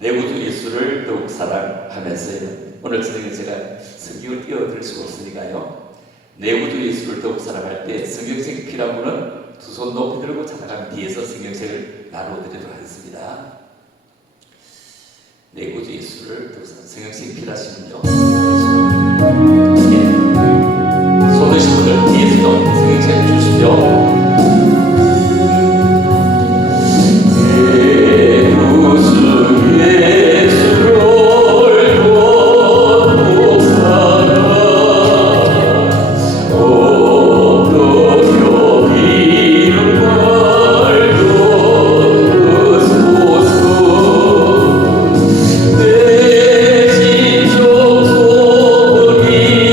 내 구주 예수를 더욱 사랑하면서요. 오늘 저녁에 제가 성경을 띄워드릴 수가 없으니까요. 내 구주 예수를 더욱 사랑할 때 성경책 필요한 분은 두 손 높이 들고 찾아가면 뒤에서 성경책을 나누어드리도록 하겠습니다. 내 구주 예수를 더욱 성경책 필요하시면요. 손 드신 분들 뒤에서 좀 성경책 주십시오. 내 심정 소리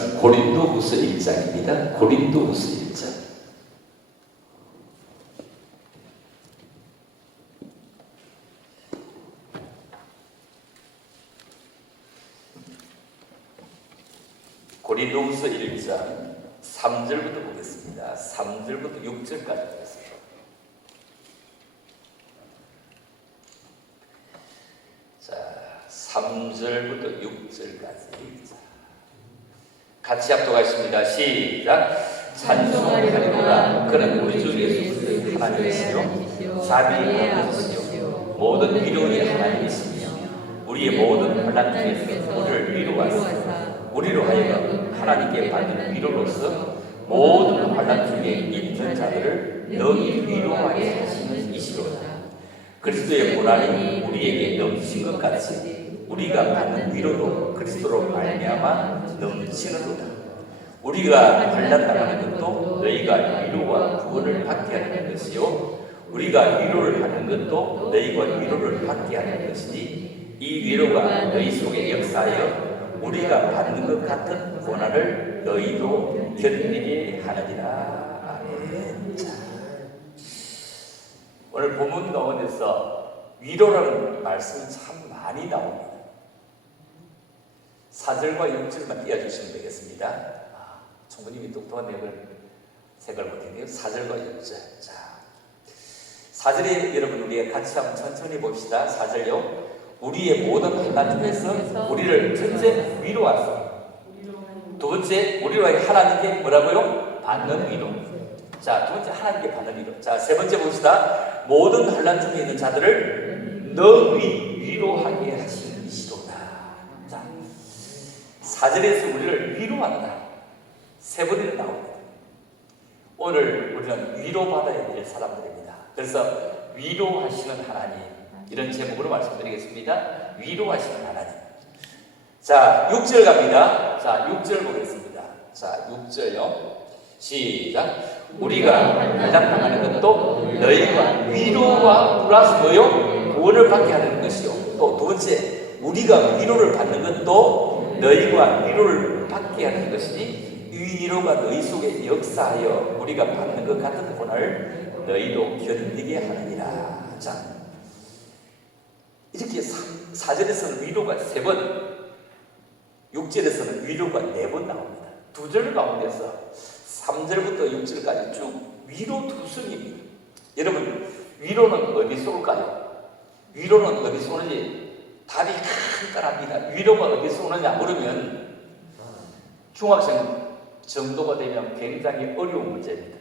말씀 고린도후서 1장입니다. 고린도후서 1장. 고린도후서 1장 3절부터 보겠습니다. 3절부터 6절까지 보겠습니다. 자, 3절부터 6절까지 같이 합독하겠습니다. 시작. 찬송하리로라. 그는 우리 주 예수 그리스도의 하나님이시요 자비의 아버지시요 모든 위로의 하나님이시며 우리의 모든 환난 중에서 우리를 위로하사 우리로 하여금 하나님께 받는 위로로서 모든 환난 중에 있는 자들을 너희 위로하게 하시는 이시로다. 그리스도의 고난이 우리에게 넘친 것 같이 우리가 받는 위로도 그리스도로 말미암아 넘치는도다. 우리가 환난 당하는 것도 너희가 위로와 구원을 받게 하는 것이요 우리가 위로를 하는 것도 너희가 위로를 받게 하는 것이니 이 위로가 너희 속에 역사하여 우리가 받는 것 같은 고난을 너희도 견디게 하느니라. 아멘. 오늘 본문 가운데서 위로라는 말씀이 참 많이 나옵니다. 4절과 6절만 띄워주시면 되겠습니다. 총무님이 똑똑한 내용을 생각을 못했네요. 4절과 6절. 자, 4절에 여러분 우리가 같이 한번 천천히 봅시다. 4절요. 우리의 모든 환난 중에서 우리를 첫째 위로하사 두 번째 우리로 하나님께 뭐라고요? 받는 위로. 자, 두 번째 하나님께 받는 위로. 자, 세 번째 봅시다. 모든 환난 중에 있는 자들을 너희 위로하게 하시는 이시로다. 자, 4절에서 우리를 위로한다. 세 번이나 나옵니다. 오늘 우리는 위로받아야 될 사람들입니다. 그래서 위로하시는 하나님, 이런 제목으로 말씀드리겠습니다. 위로하시는 하나님. 자, 6절 갑니다. 자, 6절 보겠습니다. 자, 6절요. 시작. 우리가 환난 당하는 것도 너희가 위로와 플러스 뭐요? 구원을 받게 하는 것이요. 또 두 번째, 우리가 위로를 받는 것도 너희가 위로를 받게 하는 것이니 이 위로가 너희 속에 역사하여 우리가 받는 것 같은 고난을 너희도 견디게 하느니라. 자, 이렇게 4절에서는 위로가 3번, 6절에서는 위로가 4번 나옵니다. 2절 가운데서 3절부터 6절까지 쭉 위로 두성입니다. 여러분, 위로는 어디서 올까요? 위로는 어디서 오는지 답이 간단합니다. 위로가 어디서 오느냐 물으면 중학생 정도가 되면 굉장히 어려운 문제입니다.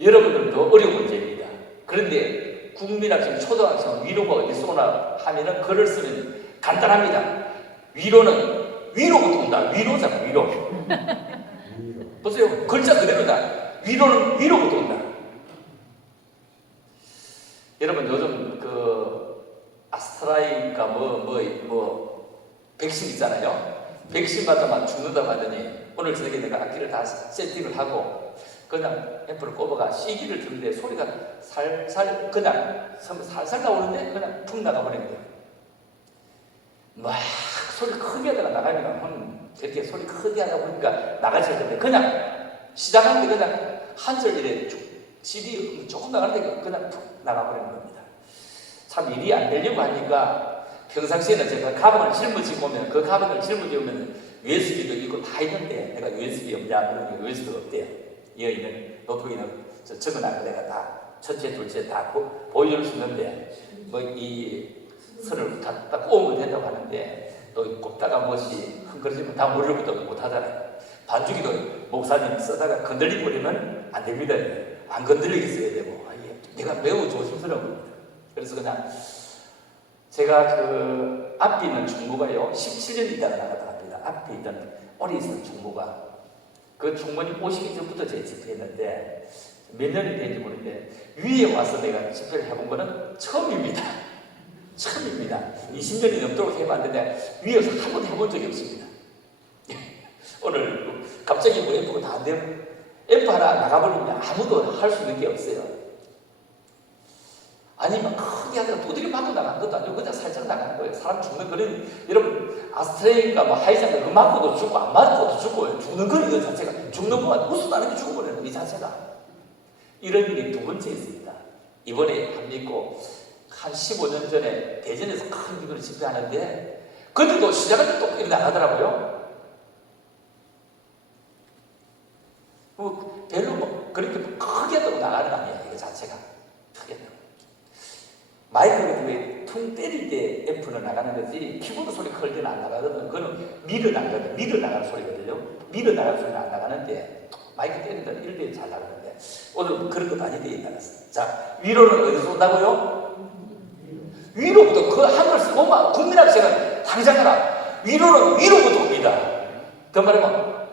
여러분들도 어려운 문제입니다. 그런데 국민학생, 초등학생 위로가 어디서 오나 하면은 글을 쓰면 간단합니다. 위로는 위로부터 온다. 위로잖아, 위로. 보세요. 글자 그대로다. 위로는 위로부터 온다. 여러분 요즘 아스트라이가 백신 있잖아요. 백신 받으면 죽는다고 하더니 오늘 저녁에 내가 악기를 다 세팅을 하고 그냥 앰프를 꼽아가 CD를 듣는데 소리가 살살 그냥 살살 나오는데 그냥 푹 나가버리는 거예요. 막 소리 크게 하다가 나가면 이렇게 소리 크게 하다 보니까 나가셔야 되는데 그냥 시작하는데 그냥 한 절 이래 CD 조금 나가는데 그냥 푹 나가버리는 겁니다. 참 일이 안 되려고 하니까 평상시에는 제가 가방을 짊어지고 오면 그 가방을 짊어지고 오면 USB도 있고 다 있는데 내가 USB 없냐 그러니 USB가 없대요. 이어있는 노트북이는 적어놔서 내가 다 첫째 둘째 다 보여줄 수 있는데 이 선을 딱 꼬우면 된다고 하는데 또 꼽다가 무엇이 흥그러지면 다 머리로부터 못하잖아요. 반죽이도 목사님 쓰다가 건들리 버리면 안 됩니다. 안 건드리게 써야 되고 내가 매우 조심스러운 겁니다. 그래서 그냥 제가 앞에 있는 총무가요 17년 있다가 나갔다 갑니다. 앞에 있던 오래 있었던 총무가 그 총무님 오시기 전부터 제가 집회했는데 몇 년이 된지 모르는데 위에 와서 내가 집회를 해본 거는 처음입니다. 처음입니다. 20년이 넘도록 해봤는데 위에서 한 번도 해본 적이 없습니다. 오늘 갑자기 뭐 앰프가 다 안 되면 앰프 하나 나가버리면 아무도 할 수 있는 게 없어요. 아니면 크게 하다가 두드려 맞고 나간 것도 아니고 그냥 살짝 나가는 거예요. 사람 죽는 그런 여러분 아스트레인가 뭐 하이자가 그 맞고도 죽고 안 맞고도 죽고 죽는 거 이거 자체가 죽는 거가 무슨 다른 게 죽어버리는 이 자체가 이런 일이 두 번째 있습니다. 이번에 안 믿고 한 15년 전에 대전에서 큰 기도를 집회하는데 그때도 시작할 때 또 이렇게 나가더라고요. 뭐 별로 뭐 그렇게 크게 또 나가는 거 아니에요. 이거 자체가 크게 마이크 같은 게 퉁 때릴 때 F는 나가는 거지 키보드 소리 클 때는 안 나가거든. 그거는 밀어 나가거든. 밀어 나가는 소리거든요. 밀어 나가는 소리는 안 나가는데 마이크 때리다 이럴 때 잘 나가는데 오늘 그런 것도 아닌데 나갔어요. 자, 위로는 어디서 온다고요? 위로부터 그 한글 쓰고 막 국민학생은 당장 하라. 위로는 위로부터 옵니다. 더 말하면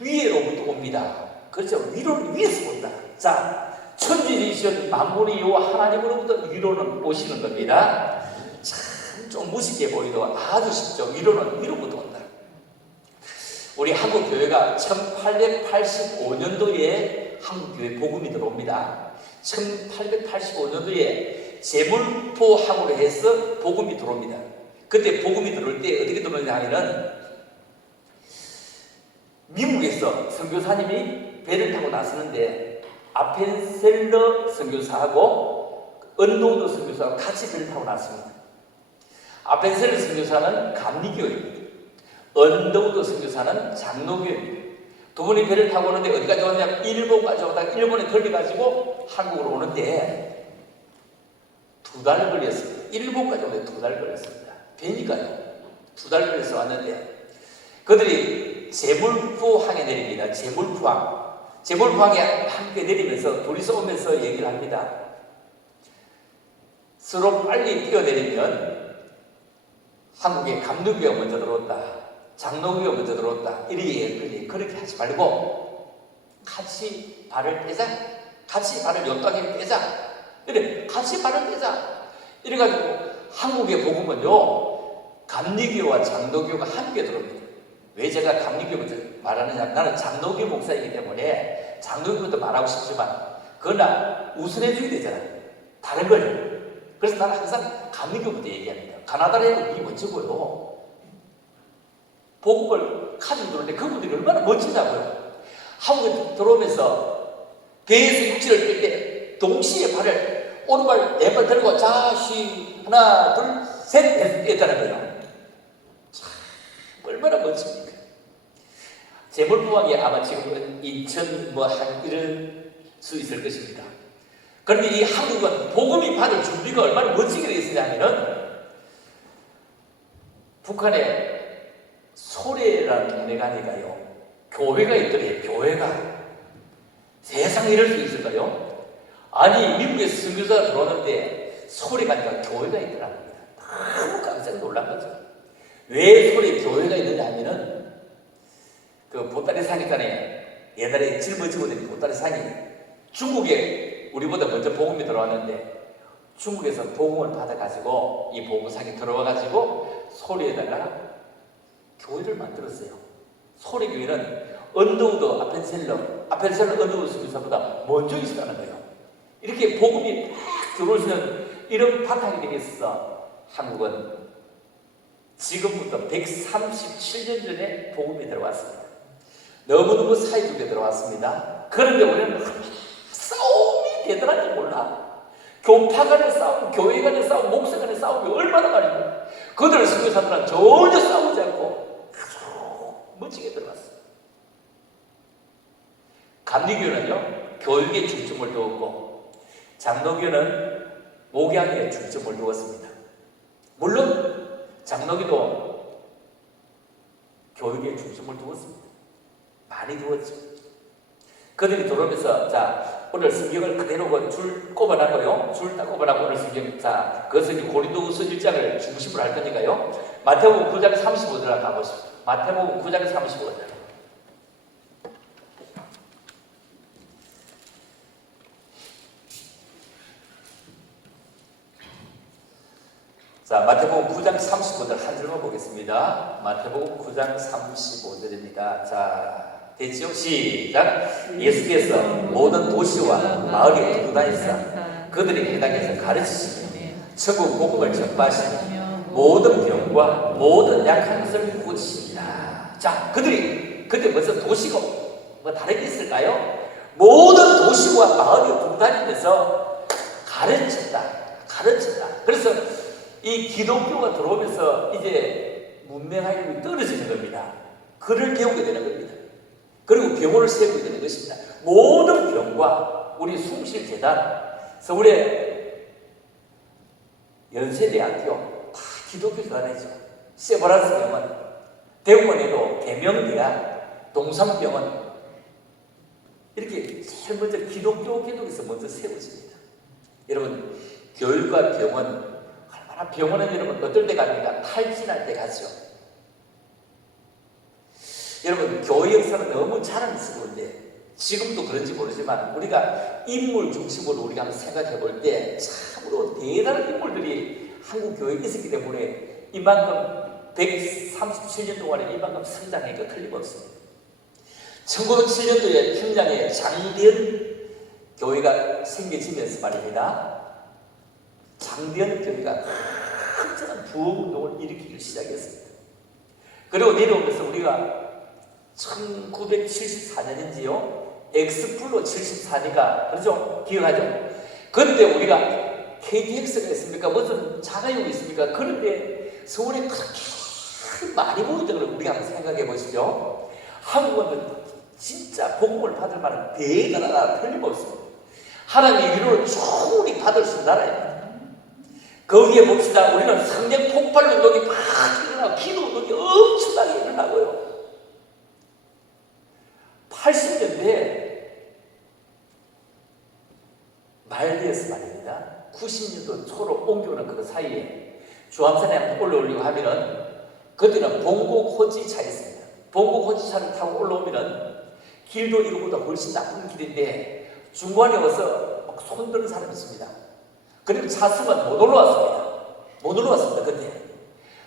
위로부터 옵니다. 그렇죠. 위로는 위에서 온다. 자, 천지이신 만물의 여호와 하나님으로부터 위로는 오시는 겁니다. 참 좀 무식해 보이도 아주 쉽죠. 위로는 위로부터 온다. 우리 한국 교회가 1885년도에 한국 교회 복음이 들어옵니다. 1885년도에 제물포항으로 해서 복음이 들어옵니다. 그때 복음이 들어올 때 어떻게 들어오냐 하면은 미국에서 선교사님이 배를 타고 나서는데 아펜셀러 선교사하고 언더우드 선교사하고 같이 배를 타고 났습니다. 아펜셀러 선교사는 감리교입니다. 언더우드 선교사는 장로교입니다. 두 분이 배를 타고 오는데 어디까지 오느냐? 일본까지 오다가 일본에 걸려가지고 한국으로 오는데 2달 걸렸습니다. 일본까지 오는데 2달 걸렸습니다. 배니까요. 2달 걸려서 왔는데 그들이 제물포항에 내립니다. 제물포항. 제물포항에 함께 내리면서 둘이서 오면서 얘기를 합니다. 서로 빨리 뛰어내리면 한국에 감리교가 먼저 들어온다. 장로교가 먼저 들어온다. 이리 그렇게 하지 말고 같이 발을 떼자. 같이 발을 요 땅에 떼자. 이래 같이 발을 떼자. 이래가지고 한국의 복음은요 감리교와 장로교가 함께 들어옵니다. 왜 제가 감리교 먼저 말하느냐? 나는 장로교 목사이기 때문에 장로교도 말하고 싶지만 그러나 우선해줘야 되잖아. 다른 걸. 그래서 나는 항상 감리교부터 얘기합니다. 가나다라도 이 멋지고요. 복음을 가지고 들어오는데 그분들이 얼마나 멋지다고요. 한국에 들어오면서 배에서 육지를 뺄 때 동시에 발을 오른발 왼발 들고 자시 하나 둘 셋 했다는 거예요. 참 얼마나 멋집니까. 제물포항이 아마 지금 인천 뭐 한 이런 수 있을 것입니다. 그런데 이 한국은 복음이 받을 준비가 얼마나 멋지게 되어 있으냐면은 북한에 소래라는 동네가 아니가요. 교회가 있더래요. 교회가. 세상에 이럴 수 있을까요? 아니 미국에서 선교사가 들어오는데 소래가 아니라 교회가 있더라고요. 너무 깜짝 놀란 거죠. 왜 소래 교회가 있느냐 하면은 그 보따리 산 있잖아요. 옛날에 짊어지고 다니는 보따리 산이 중국에 우리보다 먼저 복음이 들어왔는데 중국에서 복음을 받아가지고 이 복음상에 들어와가지고 소리에다가 교회를 만들었어요. 소리교회는 언더우드 아펜셀러 언더우드 선교사보다 먼저 있었다는 거예요. 이렇게 복음이 막 들어오시는 이런 바탕이 되겠어. 한국은 지금부터 137년 전에 복음이 들어왔습니다. 너무너무 사이좋게 들어왔습니다. 그런데 우리는 싸움이 대단한지 몰라. 교파 간의 싸움, 교회 간의 싸움, 목사 간의 싸움이 얼마나 많은가. 그들의 선교사들은 전혀 싸우지 않고 아주 멋지게 들어갔어요. 감리교는요 교육에 중점을 두었고 장로교는 목양에 중점을 두었습니다. 물론 장로교도 교육에 중점을 두었습니다. 많이 두었죠. 그들이 들어오면서 자 오늘 성경을 그대로 줄 꼽아놨고요. 줄 딱 꼽아놨고 오늘 성경 자 그것은 고린도후서 1장을 중심으로 할 거니까요. 마태복음 9장 35절 가보십시오. 마태복음 9장 35절. 자 마태복음 9장 35절 한 절만 보겠습니다. 마태복음 9장 35절입니다. 자 됐죠? 시작! 예수께서 모든 도시와 마을에 두루 다니사 그들이 해당해서 가르치시며 천국 복음을 전파하시며 모든 병과 모든 약한 것을 고치시니라. 자, 그들이 그때 무슨 도시고 뭐 다른 게 있을까요? 모든 도시와 마을이 동다니면서 가르쳤다. 그래서 이 기독교가 들어오면서 이제 문명학력이 떨어지는 겁니다. 글을 배우게 되는 겁니다. 그리고 병원을 세우게 되는 것입니다. 모든 병과 우리 숭실재단, 서울의 연세대학교 다 기독교 재단이죠. 세브란스 병원, 대구원에도 대명대학, 동산병원, 이렇게 제일 먼저 기독교에서 먼저 세워집니다. 여러분, 교육과 병원, 얼마나 병원은 여러분 어떨 때 갑니까? 탈진할 때 가죠. 여러분, 교회 역사는 너무 자랑스러운데 지금도 그런지 모르지만 우리가 인물 중심으로 우리가 한번 생각해 볼 때 참으로 대단한 인물들이 한국 교회에 있었기 때문에 이만큼 137년 동안에 이만큼 성장했고 틀림없습니다. 1907년도에 평양에 장대현 교회가 생겨지면서 말입니다. 장대현 교회가 굉장한 부흥운동을 일으키기 시작했습니다. 그리고 내려오면서 우리가 1974년인지요? 엑스플로 74니까 그렇죠? 기억하죠? 그때 우리가 KTX가 있습니까? 무슨 자가용이 있습니까? 그런데 서울에 그렇게 많이 모였던 걸 우리가 한번 생각해 보시죠. 한국은 진짜 복음을 받을 만한 대단한 나라 틀림없습니다. 하나님의 위로를 충분히 받을 수 있는 나라입니다. 거기에 봅시다. 우리는 성령 폭발 운동이 막 일어나고 기도 운동이 엄청나게 일어나고요. 80년대 말기에서 말입니다. 90년도 초로 옮겨오는 그 사이에 주암산에 한번 올라오려고 하면은 그때는 봉곡 호지차 있습니다. 봉곡 호지차를 타고 올라오면은 길도 이거보다 훨씬 나쁜 길인데 중간에 와서 막 손드는 사람이 있습니다. 그리고 차쓰면 못 올라왔습니다. 그때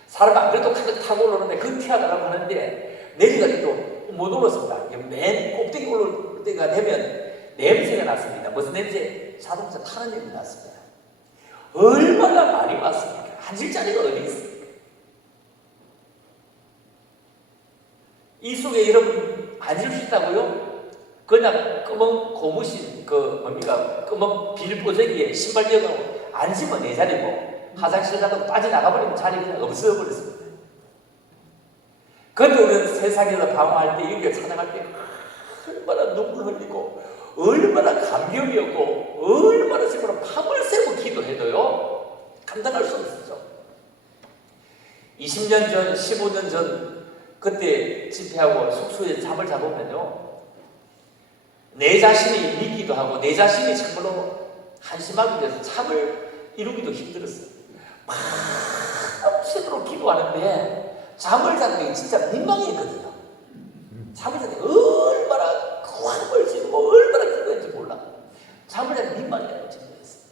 사람 안 그래도 가득 타고 올라오는데 그 피하다라고 하는데 내리가지고 못 올랐습니다. 맨 꼭대기 올라올 때가 되면 냄새가 났습니다. 무슨 냄새? 자동차 타는 냄새 났습니다. 얼마나 많이 왔습니까? 앉을 어디 있습니까? 이 속에 여러분 앉을 수 있다고요? 그냥 검은 고무신 검은 빌보재기에 신발 이어가고 앉으면 내 자리고 화장실 가도 빠져나가버리면 자리 그냥 없어버렸습니다. 그런데 우리는 세상에서 방황할 때 여기를 찾아갈 때 얼마나 눈물 흘리고 얼마나 감격이었고 얼마나 정말 밤을 새고 기도해도요 감당할 수 없었죠. 20년 전, 15년 전 그때 집회하고 숙소에 잠을 잡으면요 내 자신이 믿기도 하고 내 자신이 정말로 한심하게 돼서 잠을 이루기도 힘들었어요. 밤새도록 기도하는데 잠을 자는 게 진짜 민망했거든요. 잠을 자는 게 얼마나 꿈을 지고 얼마나 기도했는지 몰라. 잠을 자는 민망이라는 증거였어요.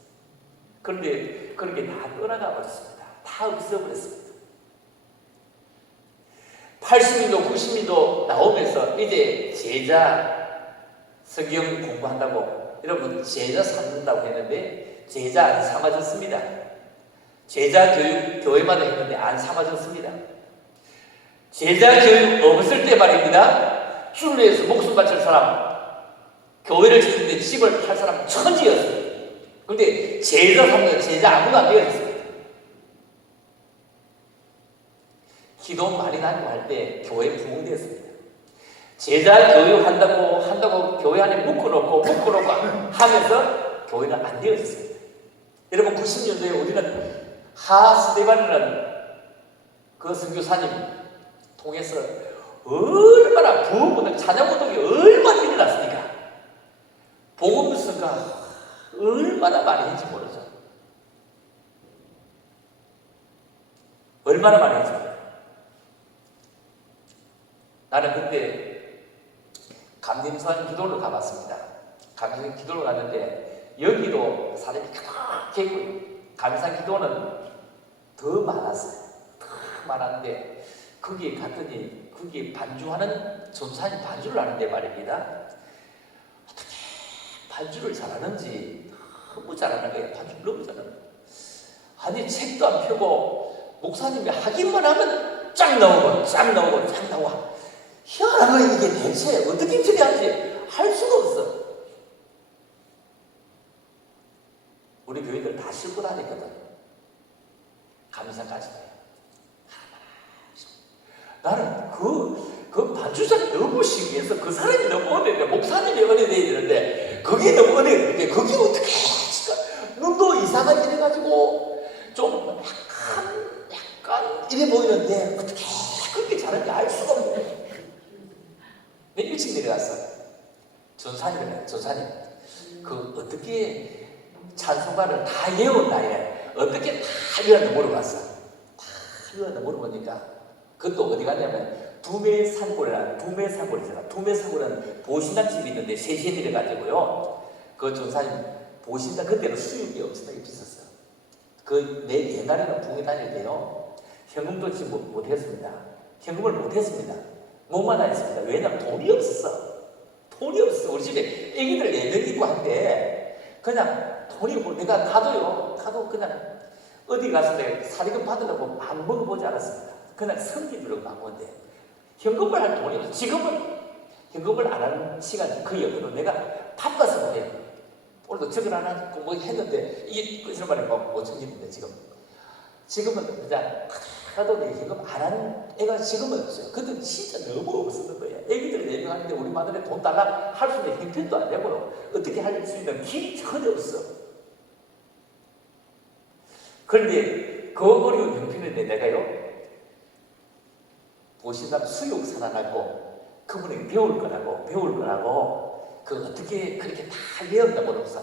그런데 그런 게 다 떠나가 버렸습니다. 다 없어버렸습니다. 80년도 90년도 나오면서 이제 제자 성경 공부한다고 여러분 제자 삼는다고 했는데 제자 안 삼아졌습니다. 제자 교육 교회마다 했는데 안 삼아졌습니다. 제자 교육 없을 때 말입니다. 줄을 위해서 목숨 바칠 사람 교회를 짓는데 집을 팔 사람 천지였어요. 그런데 제자 삼는 제자 아무도 안 되었습니다. 기도 많이 다니고 할 때 교회 부흥되었습니다. 제자 교육한다고 교회 안에 묶어놓고 하면서 교회는 안 되어졌습니다. 여러분 90년도에 우리는 하스데반이라는 그 선교사님 통해서 얼마나 부흥운동, 찬양운동이 얼마나 일어났습니까? 복음서가 얼마나 많이 했는지 모르죠. 얼마나 많이 했습니까? 나는 그때 감림산 기도를 가봤습니다. 감림산 기도를 갔는데 여기도 사람이 가득했고요. 감림산 기도는 더 많았어요. 더 많았는데 거기에 갔더니 거기에 반주하는 전사님 반주를 하는데 말입니다. 어떻게 반주를 잘하는지 너무 잘하는 거예요. 반주를 너무 잘하는 거예요. 아니 책도 안 펴고 목사님이 하기만 하면 쫙 나오고 쫙 나오고 쫙 나와. 희한한 거 이게 대체 어떻게 처리하지 할 수가 없어. 우리 교회들 다 싣고 다니거든. 감사까지 해요. 나는 그 반주자가 너무 신기해서 그 사람이 너무 은혜돼. 목사님이 은혜돼야 되는데 그게 너무 은혜돼. 그게 어떻게 진짜 눈도 이상하게 돼가지고 좀 약간 이래 보이는데 어떻게 그렇게 잘하는지 알 수가 없네. 내 일찍 내려갔어. 전사님 그 어떻게 찬송가를 다 외웠나 이래. 어떻게 다 외웠나 물어봤어. 다 외웠나 물어보니까 그것도 어디 갔냐면 두매산골이잖아. 두매산골이라는 보신당 집이 있는데 세시에 내려가지고요. 그 전사님 보신당 그때는 수육이 엄청나게 비쌌어요. 내 옛날에는 붕에 다닐 때요. 현금도 지금 못했습니다. 현금을 못했습니다. 뭐만 했습니다. 왜냐면 돈이 없었어. 돈이 없어. 우리 집에 애기들 4명 있고 한데 그냥 돈이 없고 내가 가도 그냥 어디 가서 내가 사리금 받으려고 안 먹어보지 않았습니다. 그냥 성기들로 바꾼데 현금을 할 돈이 없어. 지금은 현금을 안 하는 시간이 거의 없거든. 내가 바빠서 그래요. 오늘도 적을 안 하고 뭐 했는데 이게 그 말이 못 챙기는데 지금은 그냥 하도 내 현금 안 하는 애가 지금은 없어요. 그때 진짜 너무 없었던 거예요. 애기들 4명 하는데 우리 마누라 돈 달라 할 수 있는 형편도 안 되고요. 어떻게 할 수 있는 길이 전혀 없어. 그런데 그 어려운 형편인데 내가요. 보시다 수육 사랑하고 그분에게 배울 거라고 그 어떻게 그렇게 다 외웠다고 그러면서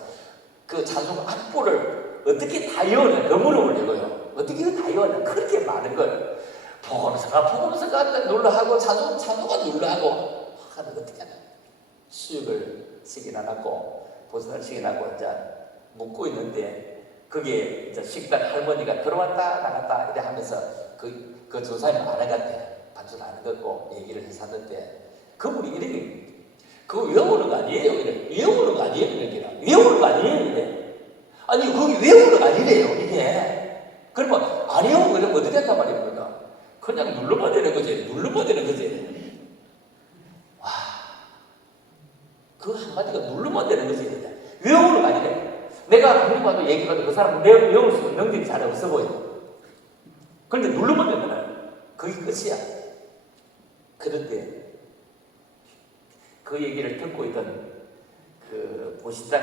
그 찬송 악보를 어떻게 다 외웠냐 그 물어보려고요. 어떻게 다 외웠냐 그렇게 많은 걸 복음서가 놀라하고 찬송가 놀라하고 하는 어떻게 하냐. 수육을 시긴 안 하고 보시다 시긴 하고 이제 묵고 있는데 그게 이제 식당 할머니가 들어왔다 나갔다 이래 하면서 그 조사님 안 해갔대. 반주를 안 듣고 얘기를 했었는데 그분이 이렇게 그거 외우는 거 아니에요? 이래. 외우는 거 아니에요? 이렇게. 외우는 거 아니에요? 이래. 아니 그게 외우는 거 아니래요 이게. 그러면 안 외우고 이러면 어떻게 한단 말입니까? 그냥 눌러봐야 되는 거지. 와, 그 한마디가 눌러봐야 되는 거지. 외우는 거 아니래. 내가 그런 거 얘기해도 그 사람은 외울 수 있는 능력이 잘 없어 보여. 그런데 눌러봐야 되는 거야. 그게 끝이야. 그런데 그 얘기를 듣고 있던 그 보신당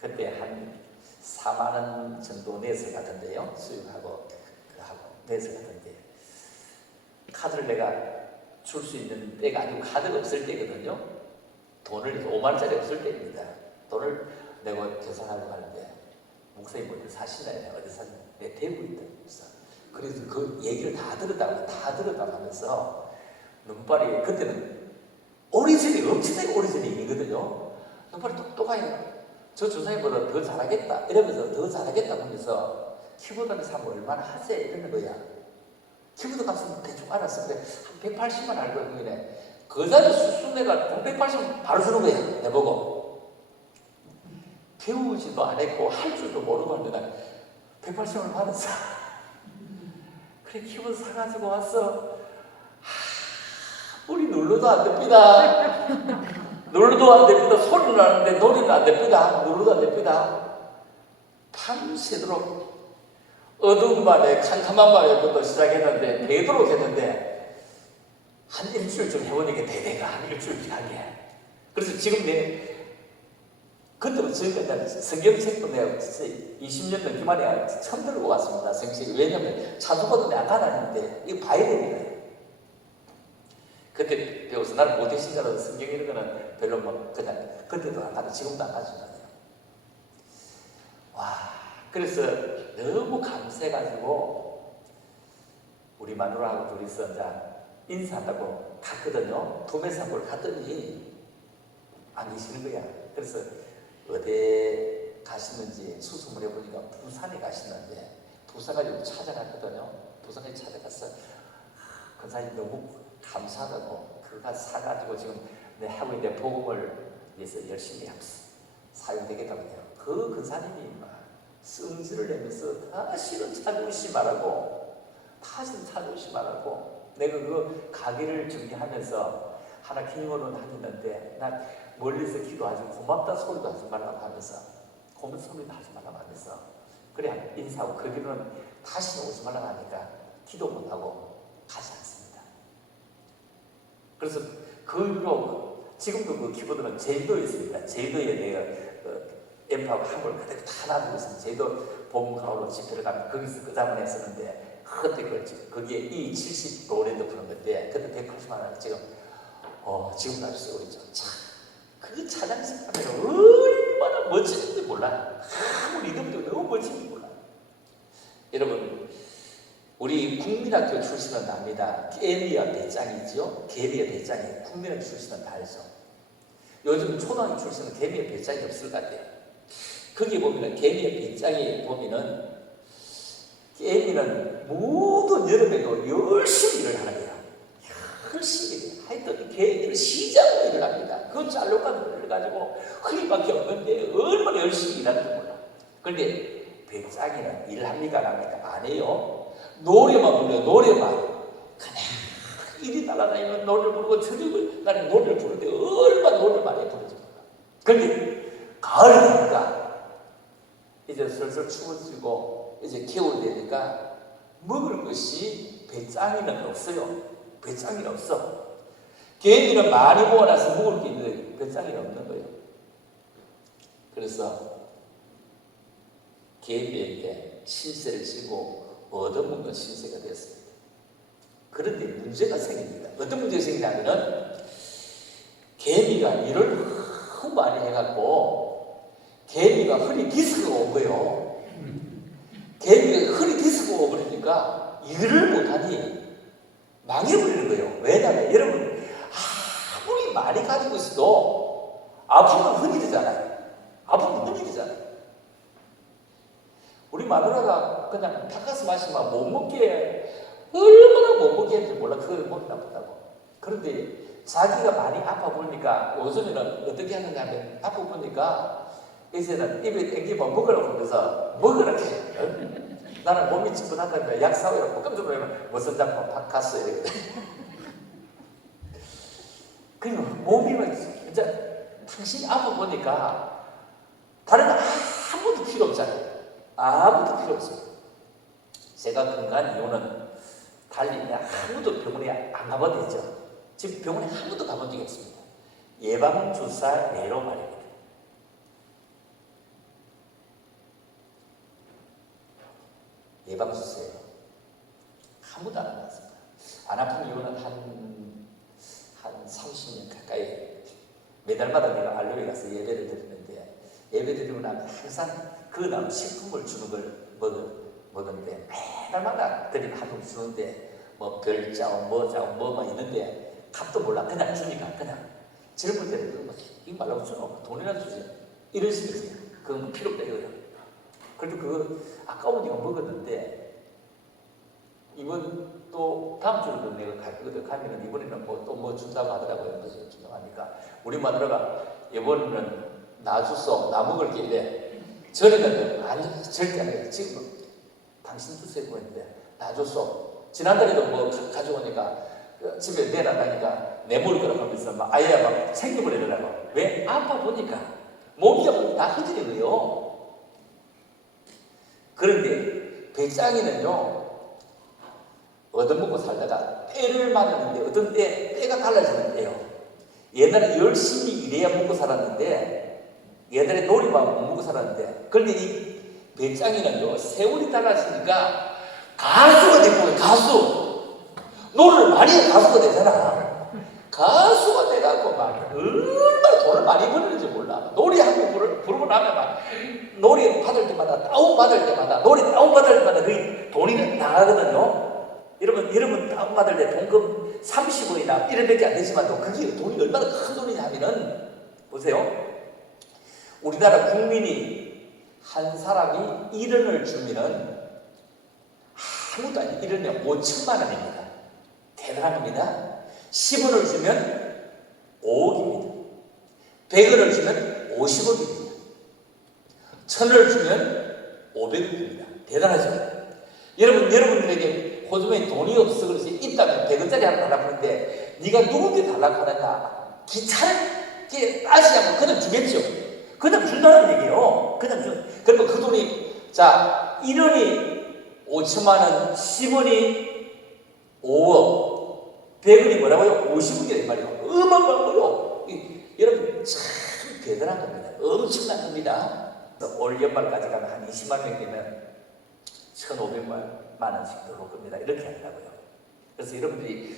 그때 한 4만 원 정도 내서 갔던데요. 수익하고 그하고 내서 갔던데 카드를 내가 줄 수 있는 때가 아니고 카드가 없을 때거든요. 돈을 5만 원짜리 없을 때입니다. 돈을 내고 계산하려고 하는데 목사님 어디 사시나요? 어디 사시나요? 내 대구에 있다. 그래서 그 얘기를 다 들었다고 하면서 눈발이 그때는 오리진이 엄청나게 오리진이 있거든요. 눈발이 똑똑하게 저 조사님보다 더 잘하겠다 이러면서 더 잘하겠다 하면서 키보드 사면 얼마나 하세요 이러는 거야. 키보드 값은 대충 알았어. 근데 한 180만 알고 있네. 그 자리 수순내가 돈 180만 바로 주는 거야. 내보고 배우지도 안 했고 할 줄도 모르고 하는데 180만 받았어. 그래 키보드 사가지고 왔어. 우리 눌러도 안 됩니다. 눌러도 안 됩니다. 소리는 나는데 노래는 안 됩니다. 눌러도 안 됩니다. 밤새도록 어두운 밤에 캄캄한 밤에부터 시작했는데 되도록 했는데 한 일주일 좀 해보니까 대대가 한 일주일 기하게. 그래서 지금 그때부터 지금까지 성경책도 내가 20년 넘게 만에 처음 들고 왔습니다. 성경책. 왜냐면 찬송가도 내가 가다니는데 이거 봐야 되니까요. 그때 배워서 나는 모태신자라서 성경 이런 거는 별로 뭐 그냥 그때도 안 가도 지금도 안 가주잖아요. 와, 그래서 너무 감사해가지고 우리 마누라하고 둘이서 이제 인사한다고 갔거든요. 도매상고를 갔더니 안 계시는 거야. 그래서 어디 가시는지 수소문 해보니까 부산에 가시는데 부산 가지고 찾아갔거든요. 부산에 찾아가서 권사님 너무 감사하다고 그거 사가지고 지금 내 하고 있는 복음을 위해서 열심히 사용되겠다고 해요. 그 근사님이 막 성질을 내면서 다시는 찾아오시 말라고, 다시는 찾아오시 말라고. 내가 그 가게를 정리하면서 하나 기념으로 다녔는데 난 멀리서 기도하지 고맙다 소리도 하지 말라고 하면서, 고맙다 소리도 하지 말라고 하면서 그래 인사하고 그 뒤로는 다시는 오지 말라고 하니까 기도 못하고 가지 않습니다. 그래서 그 이후로 지금도 그 키보드는 제주도에 있습니다. 제주도에 내가 앰프하고 한걸 그대로 다 놔두고 있습니다. 제주도 봄, 가을로 집회를 가면 거기서 그 자문에 했었는데 그때 거기에 이 70 로랜드 부른 건데 그때 180만 원 지금 지금까지 쓰고 있죠. 참, 그 찬양식 하면 얼마나 멋진지 몰라. 아무 리듬도 너무 멋진지 몰라. 여러분, 우리 국민학교 출신은 납니다. 개미와 배짱이죠. 개미와 배짱이 국민학교 출신은 다르죠. 요즘 초등학교 출신은 개미와 배짱이 없을 것 같아요. 거기 보면은 개미와 배짱이 보면은 개미는 모든 여름에도 열심히 일을 하는 거야. 열심히 하여튼 개미는 시장으로 일을 합니다. 그 짤록한 가지고 흐리밖에 없는데 얼마나 열심히 일하는지 몰라. 그런데 배짱이는 일합니까 안 합니까? 안 해요. 노래만 불러요. 노래만. 그냥 이리 날아다니면 노래를 부르고 저녁을 나는 노래를 부르는데 얼마나 노래를 많이 부르지 몰라. 그런데 가을이 되니까 이제 슬슬 추워지고 이제 겨울 되니까 먹을 것이 배짱이는 없어요. 배짱이는 없어. 개미는 많이 모아놔서 먹을 게 있는데 배짱이는 없는 거예요. 그래서 개미에게 신세를 지고 얻어먹는 신세가 되었습니다. 그런데 문제가 생깁니다. 어떤 문제가 생기냐면은 개미가 일을 너무 많이 해갖고 개미가 허리 디스크가 온 거예요. 개미가 허리 디스크가 오버리니까 일을 못하니 망해버리는 거예요. 왜냐하면 여러분 아무리 많이 가지고 있어도 아프면 흔들리잖아요. 아프면 흔들리잖아요. 우리 마누라가 그냥 닭가스 마시면 못 먹게 얼마나 못 먹게 했는지 몰라. 그걸 먹나 보다고. 그런데 자기가 많이 아파 보니까 요즘에는 어떻게 하느냐 하면 아파 보니까 이제는 입에 땡기면 먹으라고 그래서 먹으라고 해. 나는 몸이 찌뿌하다니까 약 사오라고 깜짝 놀라면 무슨 작품 닭가스 이렇게. 그리고 몸이 진짜 당신이 아파 보니까 다른 거 아무것도 필요 없잖아요. 아무도 필요 없어요. 제가 건강한 이유는 달리 아무도 병원에 안 가봐도 되죠. 지금 병원에 아무도 가본 적이 없습니다. 예방주사 내로 말입니다. 예방주사예요. 아무도 안 가봤습니다. 안 아픈 이유는 한 30년 가까이 매달마다 내가 알로에 가서 예배를 드리는데 예배 드리고 나면 항상 그 다음 식품을 주는 걸 먹었는데 매달마다 드리고 한통 주는데 뭐 별자오 뭐자오 있는데 값도 몰라. 그냥 주니까 그냥 젊을 때는 이거 말라고 주노 돈이나 주지 이런 식이었어요. 그건 뭐 필요 없다 이거예요. 그래도 그거 아까우니까 먹었는데 이번 또 다음 주에도 내가 갈 거거든. 가면은 이번에는 뭐 또 뭐 준다고 하더라고요. 그래서 준다고 하니까 우리 마누라가 이번에는 나 줬어. 나 먹을 게 이래. 전에는 아니 절대 안 해요. 지금 당신 주세요 했는데 나 줬어. 지난달에도 뭐 가져오니까 집에 내놔다니까 내 먹을 거라고 하면서 막 아예 막 챙겨버리더라고. 왜? 아파 보니까 몸이 다 흐지는 거예요. 그런데 배짱이는요 얻어먹고 살다가 때를 맞았는데 어떤 때 때가 달라지는 때요. 옛날에 열심히 일해야 먹고 살았는데 옛날에 놀이만 못 먹고 살았는데 그런데 이 배짱이는요 세월이 달라지니까 가수가 된 거예요. 가수. 노래를 많이 해야 가수가 되잖아. 가수가 돼갖고 막 얼마나 돈을 많이 버는지 몰라. 노래 한 곡 부르고 나면 막 노래 받을 때마다 다운받을 때마다 노래 다운받을 때마다 그 돈이 나가거든요. 여러분 다운받을 때 돈금 30원이나 1원밖에 안 되지만 그게 돈이 얼마나 큰 돈이냐 하면은 보세요. 우리나라 국민이 한 사람이 1원을 주면은 아무도 아니에요. 1원에 5천만 원입니다. 대단한 겁니다. 10원을 주면 5억입니다. 100원을 주면 50억입니다. 1000원을 주면 500원입니다. 대단하죠? 여러분들에게 호주머니 돈이 없어 그래서 있다면 100원짜리 하나 달라고 하는데 네가 누구한테 달라고 하느냐? 귀찮게 따지지 않고 그냥 주겠죠. 그냥 준다는 얘기예요. 그러면 그 돈이 자 1원이 5천만 원, 10원이 5억, 100원이 뭐라고요? 50억이란 말이에요. 어마어마하고요. 여러분 참 대단한 겁니다. 엄청난 겁니다. 올 연말까지 가면 한 20만 명 되면 1,500만 원씩 들어올 겁니다. 이렇게 한다고요. 그래서 여러분들이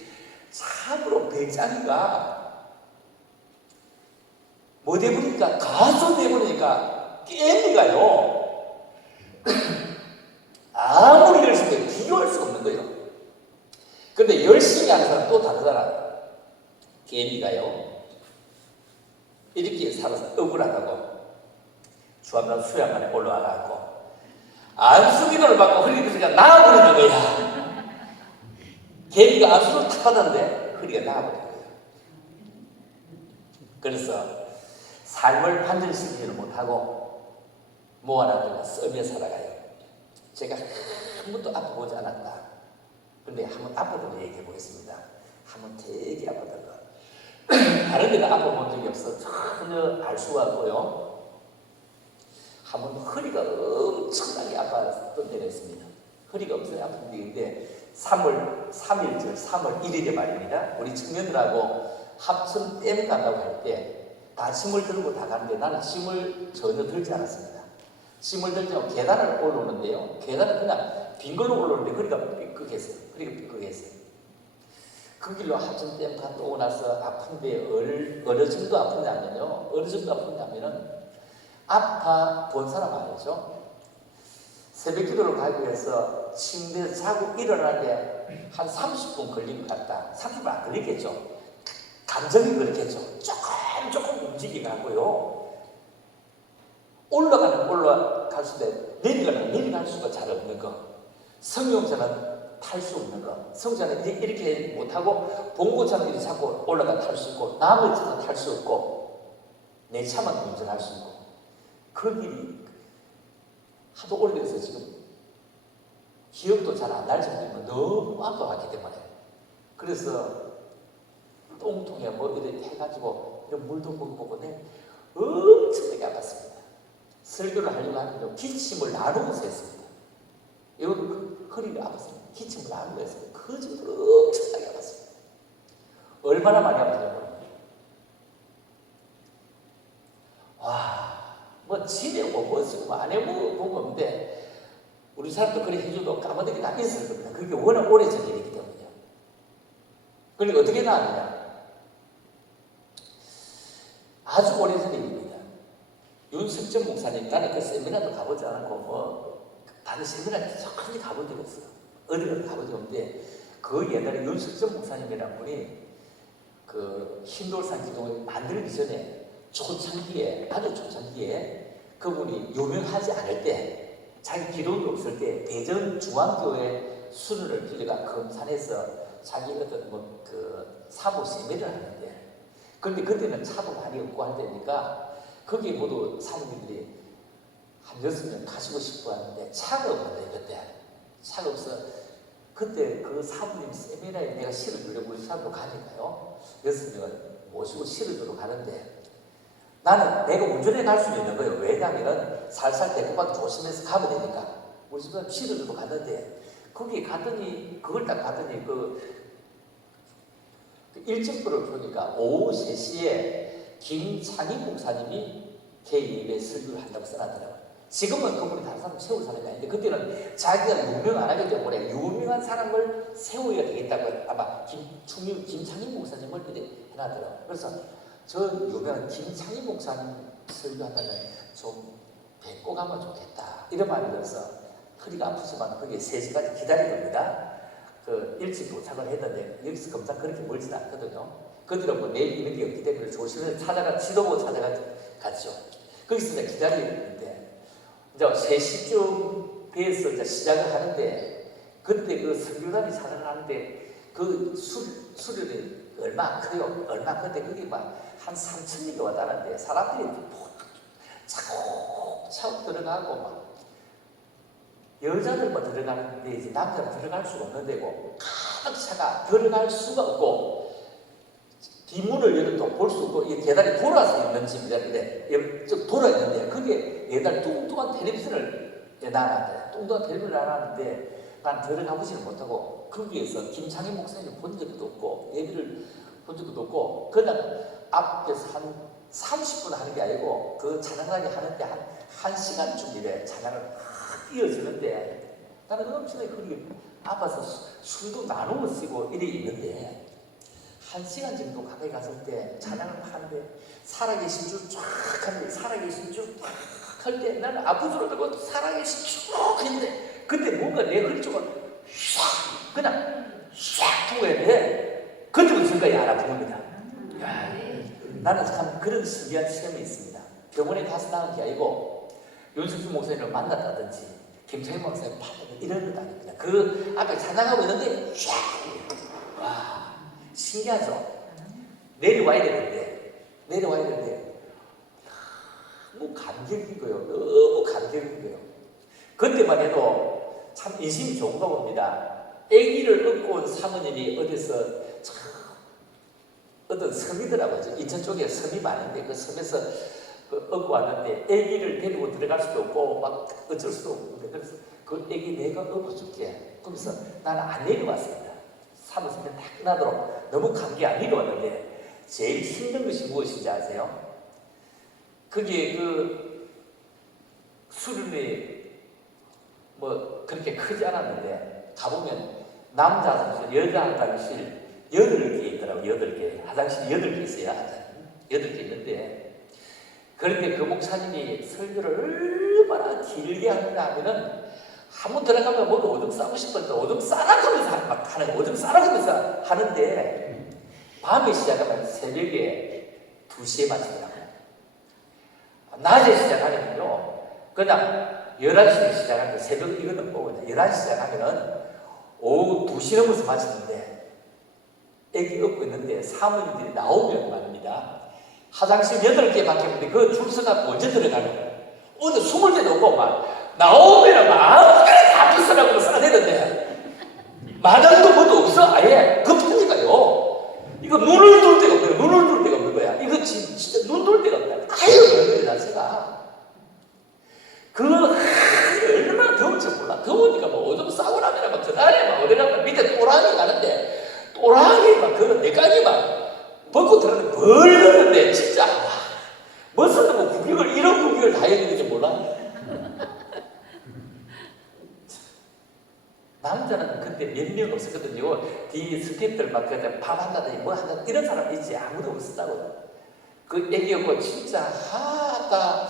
참으로 배짱이가 뭐 돼버리니까 가수 돼버리니까 게임이가요. 아무리 열심히 해도 비교할 수가 없는 거예요. 그런데 열심히 하는 사람 또 다르잖아. 게임이가요. 이렇게 살아서 억울하다고 주합단 수양관에 올라와가지고 안수기도를 받고 허리가 그냥 나와버리는 거야. 개미가 안수를 탁 받았는데 허리가 나와버리는 거예요. 그래서 삶을 반전시키지를 못하고 모아놨다가 썰며 살아가요. 제가 한 번도 아파보지 않았다. 그런데 한 번 아팠던 얘기해 보겠습니다. 한 번 되게 아팠던 거. 다른 데가 아파본 적이 없어. 전혀 알 수가 없고요. 한 번 허리가 엄청나게 아팠던 때가 있습니다. 허리가 엄청나게 아픈 때인데 3월 3일절 3월 1일에 말입니다. 우리 청년들하고 합천 댐 간다고 할 때 다 짐을 들고 다 가는데 나는 짐을 전혀 들지 않았습니다. 짐을 들지 않고 계단을 올라오는데요. 계단을 그냥 빈 걸로 올라오는데 허리가 삐끗했어요. 그 길로 합천 댐 갔다 오고 나서 아픈데 어느 정도 아프냐면요. 어느 정도 아프냐면은 아파 본 사람 알죠? 새벽 기도를 가기 위해서 침대에서 자고 일어나는데 한 30분 걸린 것 같다. 30분 안 걸리겠죠? 감정이 그렇겠죠? 조금 움직여가고요. 올라갈 수도 내려갈 수가 잘 없는 거. 성령자는 탈 수 없는 거. 성자는 이렇게 못하고 봉고차는 이렇게 잡고 올라가 탈 수 있고 남의 차는 탈 수 없고 내 차만 운전할 수 있고 그 길이 하도 오래돼서 지금 기억도 잘 안 날 정도면 너무 아파왔기 때문에 그래서 똥통에 뭐 이렇게 해가지고 이런 물도 먹어보고 엄청나게 아팠습니다. 설교를 하려고 하면 기침을 나누면서 했습니다. 이건 허리가 아팠습니다. 기침을 나누고 했습니다. 그 정도로 엄청나게 아팠습니다. 얼마나 많이 아팠냐면 뭐 지내고 뭐 쓰고 안 해본 건데 우리 사람도 그래 해줘도 까마득이 다 있을 겁니다. 그게 워낙 오래전 일이기 때문이요. 그러니까 어떻게 나왔느냐? 아주 오래전 일입니다. 윤석전 목사님, 나는 그 세미나도 가보지 않았고 뭐 다른 세미나 전혀 가본 적이 없어요. 어디를 가본 적이 없는데 그 옛날에 윤석전 목사님이라는 분이 그 흰돌산 기도를 만들기 전에 아주 초창기에 그분이 유명하지 않을 때 자기 기록이 없을 때 대전 중앙교회 수련을 빌려가 금산에서 자기 어떤 그 사무 세미나를 하는데 그런데 그때는 차도 많이 없고 할 때니까 거기 모두 사모님들이 한 6명 가시고 싶어 하는데 차가 없는데 그때 차가 없어 그때 그 사모님 세미나에 내가 실어주려고 우리 사람도 가니까요 6명을 모시고 실어주러 가는데 나는 내가 운전해 갈 수 있는 거예요. 왜냐하면 살살 대꾸받기 조심해서 가면 되니까 우리 집은 실어주러 갔는데 거기 갔더니 그걸 딱 갔더니 그 일정표를 보니까 오후 3시에 김창희 목사님이 개인의 설교를 한다고 써놨더라고요. 지금은 그분이 다른 사람 세울 사람이 아닌데 그때는 자기가 유명 안 하기 때문에 유명한 사람을 세워야 되겠다고 아마 김창희 목사님을 이렇게 해놨더라고요. 그래서 저 유명한 김창희 목사님 설교한다면 좀 뵙고 가면 좋겠다 이런 말이 들어서 허리가 아프지만 거기에 3시까지 기다린 겁니다. 그 일찍 도착을 했는데 여기서 검사 그렇게 멀지는 않거든요. 그들은 뭐 내일 이런 게 없기 때문에 조심해서 지도보 찾아갔죠. 거기서 이제 기다리는데 이제 3시쯤 돼서 이제 시작을 하는데 그때 그 설교단이 찬양을 하는데 그 수련이 얼마 커요. 얼마 큰데 그게 막 한 3,000명이 왔다는데 사람들이 차곡차곡 들어가고 막 여자들만 들어가는데 이제 남자는 들어갈 수가 없는 데고 가득 차가 들어갈 수가 없고 뒷문을 열어도 볼 수 없고 이 계단이 돌아서 있는 집인데 쭉 돌아 있는데 그게 예달 뚱뚱한 텔레비전을 놔놨대. 뚱뚱한 텔레비전을 놔놨는데 난 들어가 보지는 못하고 거기에서 김창희 목사님을 본 적도 없고 예비를 본 적도 없고 그냥 앞에서 한 30분 하는 게 아니고 그 찬양하게 하는데 한 1시간쯤 이래 찬양을 막 이어지는데 나는 엄청나게 거기 앞에서 술도 나누어 쓰고 이래 있는데 1시간 정도 가까이 갔을 때 찬양을 하는데 살아계신 줄 쫙 하는데 살아계신 줄 쫙 할 때 나는 앞으로 들고 살아계신 쭉 했는데 그때 뭔가 내 허리 쪽을 싹 그냥 싹 통했는데 그때부터 지금까지 안 아픈 겁니다. 나는 참 그런 신기한 시험이 있습니다. 병원에 가서 나온 게 아니고 윤석준 목사님을 만났다든지 김창희 목사님 만났다든지 이런 것 아닙니다. 그 앞에 찬양하고 있는데 쫙 와 신기하죠? 내려와야 되는데 너무 감격인 거예요. 너무 감격인 거예요. 그때만 해도 참 인심이 좋은가 봅니다. 아기를 업고 온 사모님이 어디서 어떤 섬이더라고요. 인천 쪽에 섬이 많은데 그 섬에서 업고 왔는데 아기를 데리고 들어갈 수도 없고 막 어쩔 수도 없는데 그래서 그 아기 내가 업어줄게. 그러면서 나는 안 내려왔습니다. 사무실에 다 끝나도록 너무 감기 안 내려왔는데 제일 힘든 것이 무엇인지 아세요? 그게 그 수련이 뭐 그렇게 크지 않았는데 가보면 남자 화장실, 여자 화장실 8개 있더라고요. 8개. 화장실 8개 있어요. 8개 있는데 그런데 그 목사님이 설교를 얼마나 길게 하느냐 하면은 한 번 들어가면 모두 오줌 싸고 싶었는데 오줌 싸라가면서 하는 오줌 싸라가면서 하는데 밤에 시작하면 새벽에 2시에 마치더라고요. 낮에 시작하면요 그냥 11시에 시작하는데 새벽 이거는 뭐고 11시 시작하면은 오후 2시 넘어서 마치는데 애기 업고 있는데 사모님들이 나오면 말입니다. 화장실 8개 밖에 그 줄 서갖고 언제 들어가는 거예요. 어느 20대 놓고 막 나오면 막 다 부서라고 싸대는데 마당도 뭐도 없어. 아예 급하니까요. 이거 눈을 둘 데가 없는 거야. 눈을 둘 데가 없는 거야. 이거 진짜 눈 둘 데가 없는 거야. 아예 없는 거야 자체가. 얼마나 더운지 몰라. 더우니까 뭐 오줌 싸고 나면 막 그날에 막 어디 가면 밑에 또랑이 가는데 또랑이 막 그 내까지 막 벗고 들어가는데 벌렸는데 진짜 무슨 뭐 구경을 이런 구경을 다 해야 되는지 몰라. 남자는 그때 몇 명 없었거든요. 뒤 스태프들 막 밥 한다든지 뭐 한다 이런 사람 있지 아무도 없었다고. 그 애기였고 진짜 하다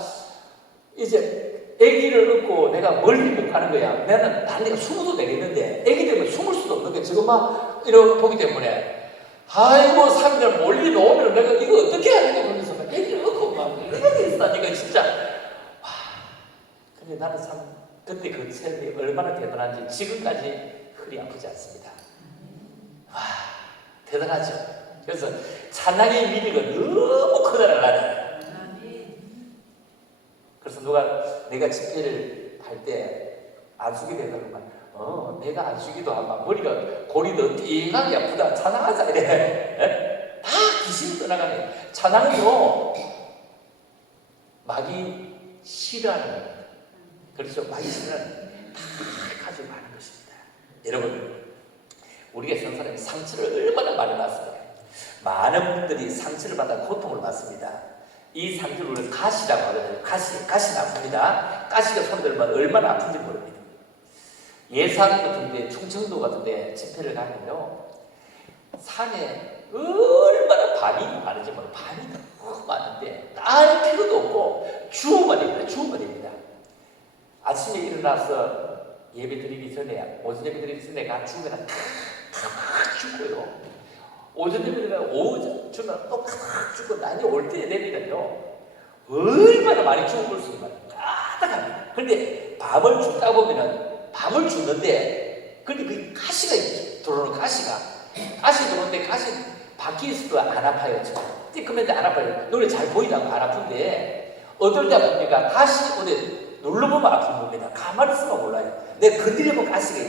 이제 애기를 얻고 내가 멀리 못 가는 거야. 나는 내가 숨어도 되겠는데 애기 때문에 숨을 수도 없는 거야. 지금 막 이런 보기 때문에 아이고 사람들 멀리 놓으면 내가 이거 어떻게 해야 되냐 그러면서 애기를 얻고 막 이렇게 있다니까 진짜 와. 근데 나는 참 그때 그 체험이 얼마나 대단한지 지금까지 허리 아프지 않습니다. 와 대단하죠. 그래서 찬양의 미래가 너무 크다는 나는. 그래서 내가 집회를 할 때 안수기 되는 말, 내가 안수기도 하면 머리가 골이도 띵하게 아프다. 찬양하자 이래. 에? 다 귀신이 떠나가네. 찬양은요 마귀 싫어하는 겁니다. 그렇죠. 마귀 싫어하는 다 가지고 가는 것입니다. 여러분 우리가 선 사람이 상처를 얼마나 많이 받습니까? 많은 분들이 상처를 받아 고통을 받습니다. 이 상처를 우리가 가시라고 하거든요. 가시 나쁩니다. 가시가 손에 들면 얼마나 아픈지 모릅니다. 예산 같은데 충청도 같은데 집회를 가면요 산에 얼마나 밤이 많은지 몰라요. 밤이 너무 많은데 딸 필요도 없고 주어만입니다. 아침에 일어나서 예배 드리기 전에 오전 예배 드리기 전에 가 죽으면 탁 죽고요. 오전 예배 드리면 오후 주면 또 탁 죽고 낮에 올 때 되면요 얼마나 많이 죽은 걸 수 있는 말이에요. 까닥합니다. 그런데 밤을 죽다 보면은 밤을 죽는데 근데 그 가시가 들어오는 가시 들어오는데 가시 밖에 있어도 안 아파요. 띠끔한데 안 아파요. 눈에 잘 보이다고 안 아픈데 어떨 때 아픕니까? 가시 어디 눌러보면 아픈 겁니다. 가만히 있으면 몰라요. 내가 건드려보면 가시가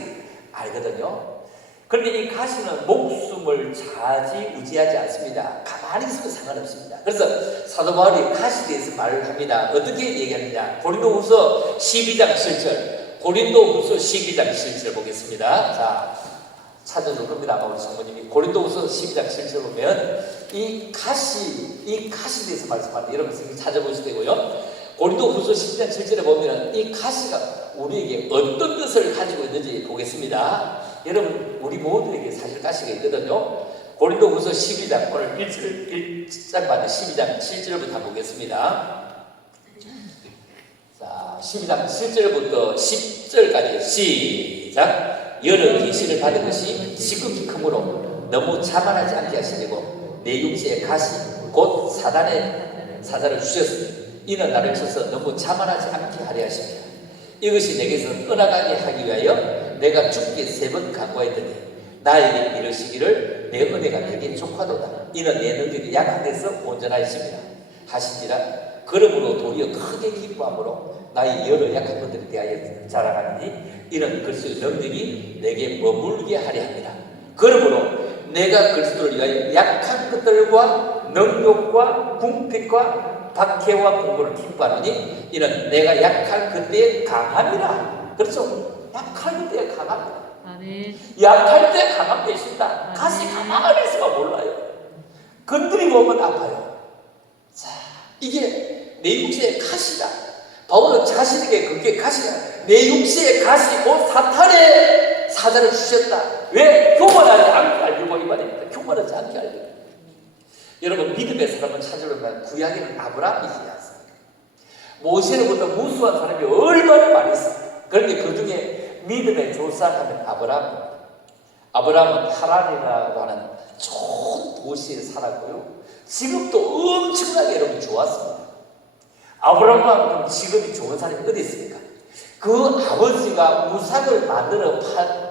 알거든요. 그런데 이 가시는 목숨을 좌지우지하지 않습니다. 가만히 있으면 상관없습니다. 그래서 사도 바울이 가시에 대해서 말을 합니다. 어떻게 얘기하느냐? 고린도후서 12장 7절, 고린도후서 12장 7절 보겠습니다. 자, 찾아줄 겁니다. 아마 우리 성모님이. 고린도후서 12장 7절 보면 이 가시에 대해서 말씀하는데 여러분 찾아보셔도 되고요. 고린도후서 12장 7절에 보면 이 가시가 우리에게 어떤 뜻을 가지고 있는지 보겠습니다. 여러분 우리 모두에게 사실 가시가 있거든요. 고린도후서 12장 오늘 1장만 12장 7절부터 보겠습니다. 자, 12장 7절부터 10절까지 시작. 여러 계시를 받은 것이 지극히 크므로 너무 자만하지 않게 하시려고 내 육체에 가시 곧 사단의 사자를 주셨으니 이는 나를 쳐서 너무 자만하지 않게 하려 하십니다. 이것이 내게서 떠나가게 하기 위하여 내가 죽게 3번 간구하였더니 나에게 이르시기를 내 은혜가 내게 족하도다. 이는 내 능력이 약한 데서 온전하십니다 하시니라. 그러므로 도리어 크게 기뻐함으로 나의 여러 약한 것들에 대하여 자랑하니 이는 그리스도의 능력이 내게 머물게 하려 합니다. 그러므로 내가 그리스도를 위하여 약한 것들과 능력과 궁핍과 박해와 공고를 기뻐하느니 이는 내가 약한 그때에 강함이라. 그렇죠? 약할 그때에 강합니다. 아멘. 약할 때 강함 되신다. 가시 가만히 있으면 몰라요. 건드리고 오면 아파요. 자, 이게 내 육체의 가시다. 바울은 자신에게 그게 가시다. 내 육체의 가시 곧 사탄의 사자를 주셨다. 왜? 교만하지 않게 하려고 이 말입니다. 교만하지 않게 하려고. 여러분 믿음의 사람은 찾아보면 구약에는 아브라함이지 않습니까? 모세로부터 무수한 사람이 얼마나 많이 있습니까? 그런데 그 중에 믿음의 조상하면 아브라함입니다. 아브라함은 하란이라고 하는 좋은 도시에 살았고요. 직업도 엄청나게 여러분 좋았습니다. 아브라함은 직업이 좋은 사람이 어디 있습니까? 그 아버지가 우상을 만들어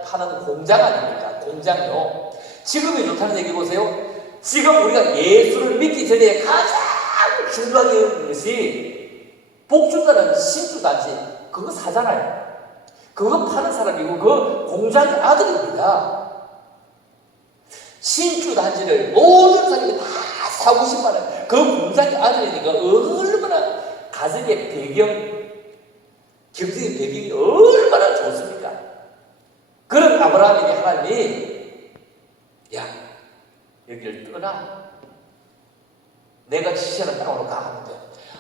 파는 공장 아닙니까? 공장요. 직업이 좋다는 얘기 보세요. 지금 우리가 예수를 믿기 전에 가장 중요하게 여기는 것이 복준다는 신주단지 그거 사잖아요. 그거 파는 사람이고 그 공장의 아들입니다. 신주단지를 모든 사람이 다 사고 싶어하는 그 공장의 아들이니까 얼마나 가정의 배경, 경제의 배경이 얼마나 좋습니까? 그런 아브라함에게 하나님이 야 여기를 떠나 내가 지시하는 땅으로 가 하는데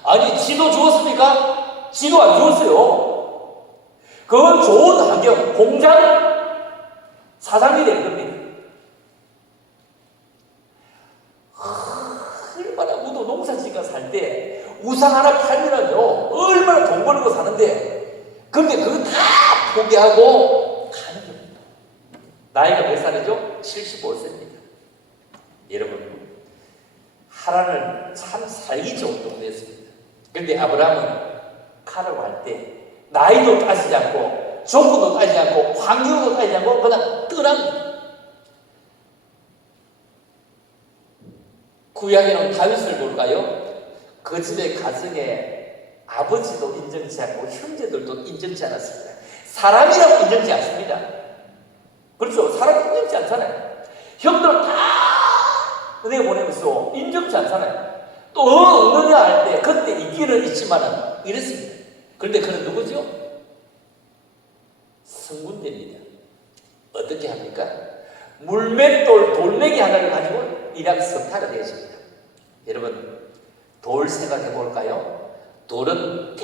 아니 지도 주었습니까? 지도 안 주었어요. 그건 좋은 환경, 공장 사장이 된 겁니다. 얼마나 우도 농사지가 살 때 우상 하나 팔면은요 얼마나 돈 벌고 사는데 근데 그거 다 포기하고 가는 겁니다. 나이가 몇 살이죠? 75세입니다. 여러분 하란은 참 살기 좋은 동네였습니다. 그런데 아브라함은 가라고 할 때 나이도 따지지 않고 조건도 따지지 않고 환경도 따지지 않고 그냥 떠납니다. 구약에는 다윗을 볼까요? 그 집의 가정에 아버지도 인정치 않고 형제들도 인정치 않았습니다. 사람이라고 인정치 않습니다. 그렇죠? 사람 인정치 않잖아요. 형들 다 은혜 보내면서 인정치 않잖아요. 또 없느냐 할 때 그때 있기는 있지만은 이랬습니다. 그런데 그는 누구죠? 성군대입니다. 어떻게 합니까? 물맷돌 돌멩이 하나를 가지고 일약 석타가 되었습니다. 여러분 돌 생각해 볼까요? 돌은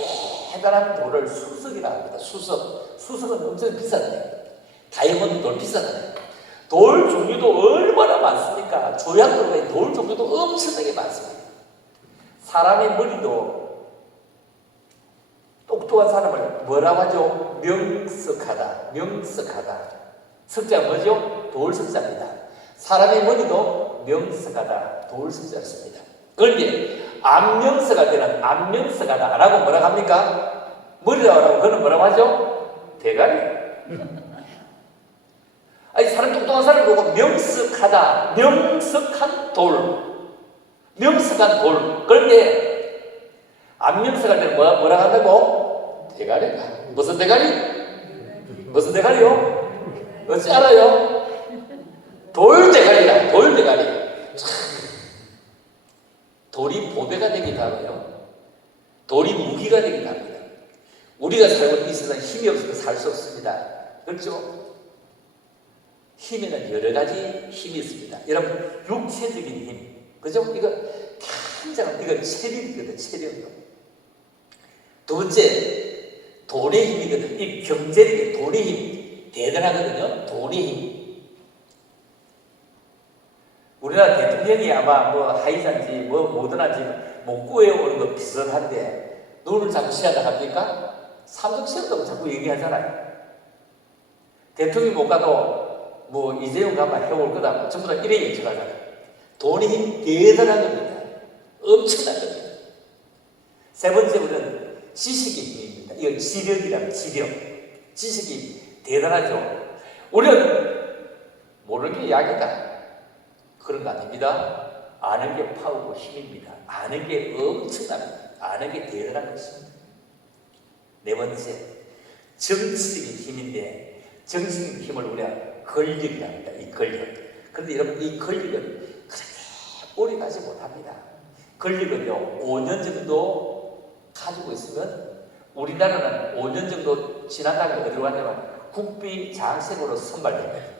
대단한 돌을 수석이라 합니다. 수석은 엄청 비싼데 다이아몬드 돌 비싸잖아요. 돌 종류도 얼마나 많습니까? 조약돌과 돌 종류도 엄청나게 많습니다. 사람의 머리도 똑똑한 사람을 뭐라고 하죠? 명석하다. 석자가 뭐죠? 돌석자입니다. 사람의 머리도 명석하다. 돌석자를 씁니다. 그런데 안명석할 때는 안명석하다라고 뭐라고 합니까? 머리라고 하고 그는 뭐라고 하죠? 대가리. 아니 사람 똑똑한 사람을 보고 명석하다. 명석한 돌. 명석한 돌. 그런데 안명석할 때는 뭐라고 한다고? 대가리다. 무슨 대가리? 무슨 대가리요? 어찌 알아요? 돌대가리야, 돌대가리. 참, 돌이 보배가 되기도 하고요. 돌이 무기가 되기도 합니다. 우리가 살고 있는 이 세상 힘이 없어서 살 수 없습니다. 그렇죠? 힘에는 여러 가지 힘이 있습니다. 여러분, 육체적인 힘. 그죠? 이거 굉장한, 이건 체력이거든, 체력. 두 번째, 돈의 힘이거든. 이 경제력의 돈의 힘. 대단하거든요. 돈의 힘. 우리나라 대통령이 아마 뭐 하이잔지 뭐 모던한지 뭐 구해오는 거 비슷한데 눈을 자꾸 시한다 합니까? 삼성 시한다고 자꾸 얘기하잖아요. 대통령이 못 가도 뭐 이재용 가면 해올 거다. 전부 다 이래 예측하잖아요. 돈의 힘 대단한 겁니다. 엄청난 겁니다. 세 번째로는 지식의 힘입니다. 이건 지력이라는 지력. 지식이 대단하죠. 우리는 모르는 게 약이다. 그런 거 아닙니다. 아는 게 파워고 힘입니다. 아는 게 엄청납니다. 아는 게 대단한 것입니다. 네 번째, 정치적인 힘인데 정치적인 힘을 우리가 권력이라고 합니다. 이 권력. 그런데 여러분, 이 권력은 그렇게 오래 가지 못합니다. 권력은요, 5년 정도 가지고 있으면 우리나라는 5년 정도 지난 다음에 어디로 가냐면 국비장색으로 선발됩니다.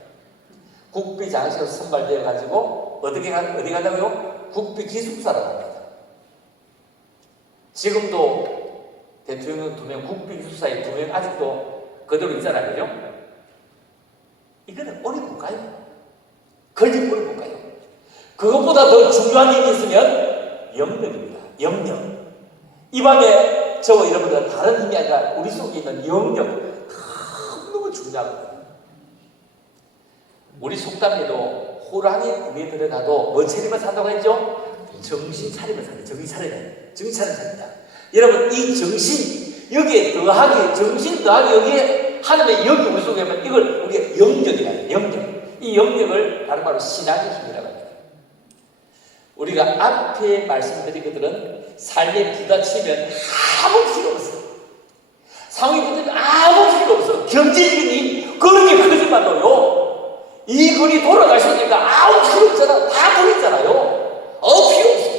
국비장색으로 선발되어 가지고 어디 간다고요? 국비기숙사로 갑니다. 지금도 대통령 2명, 국비기숙사에 2명 아직도 그대로 있잖아요. 그죠? 이거는 오래 못 가요. 권력 오래 못 가요. 그것보다 더 중요한 일이 있으면 영역입니다. 영역. 이 밤에 저와 여러분들은 다른 힘이 아니라 우리 속에 있는 영역 너무 중요하거든요. 우리 속담에도 호랑이 궁에 들어가도 뭐 차리면 산다고 했죠? 정신 차리면 산다. 정신 차리면. 정신 차리면 삽니다. 여러분, 이 정신, 여기에 더하기, 정신 더하기 여기에 하나님의 영이 우리 속에 하면 이걸 우리가 영역이라 해요. 영역. 이 영역을 다른 말로 신앙의 힘이라고 합니다. 우리가 앞에 말씀드린 것들은 삶에 부딪히면 아무 필요 없어요. 상황이 부딪히면 아무 필요 없어요. 경제적인 힘, 그렇게 크지만요. 이 글이 돌아가시니까 아무 필요 없잖아. 다 버렸잖아요. 필요 없어요.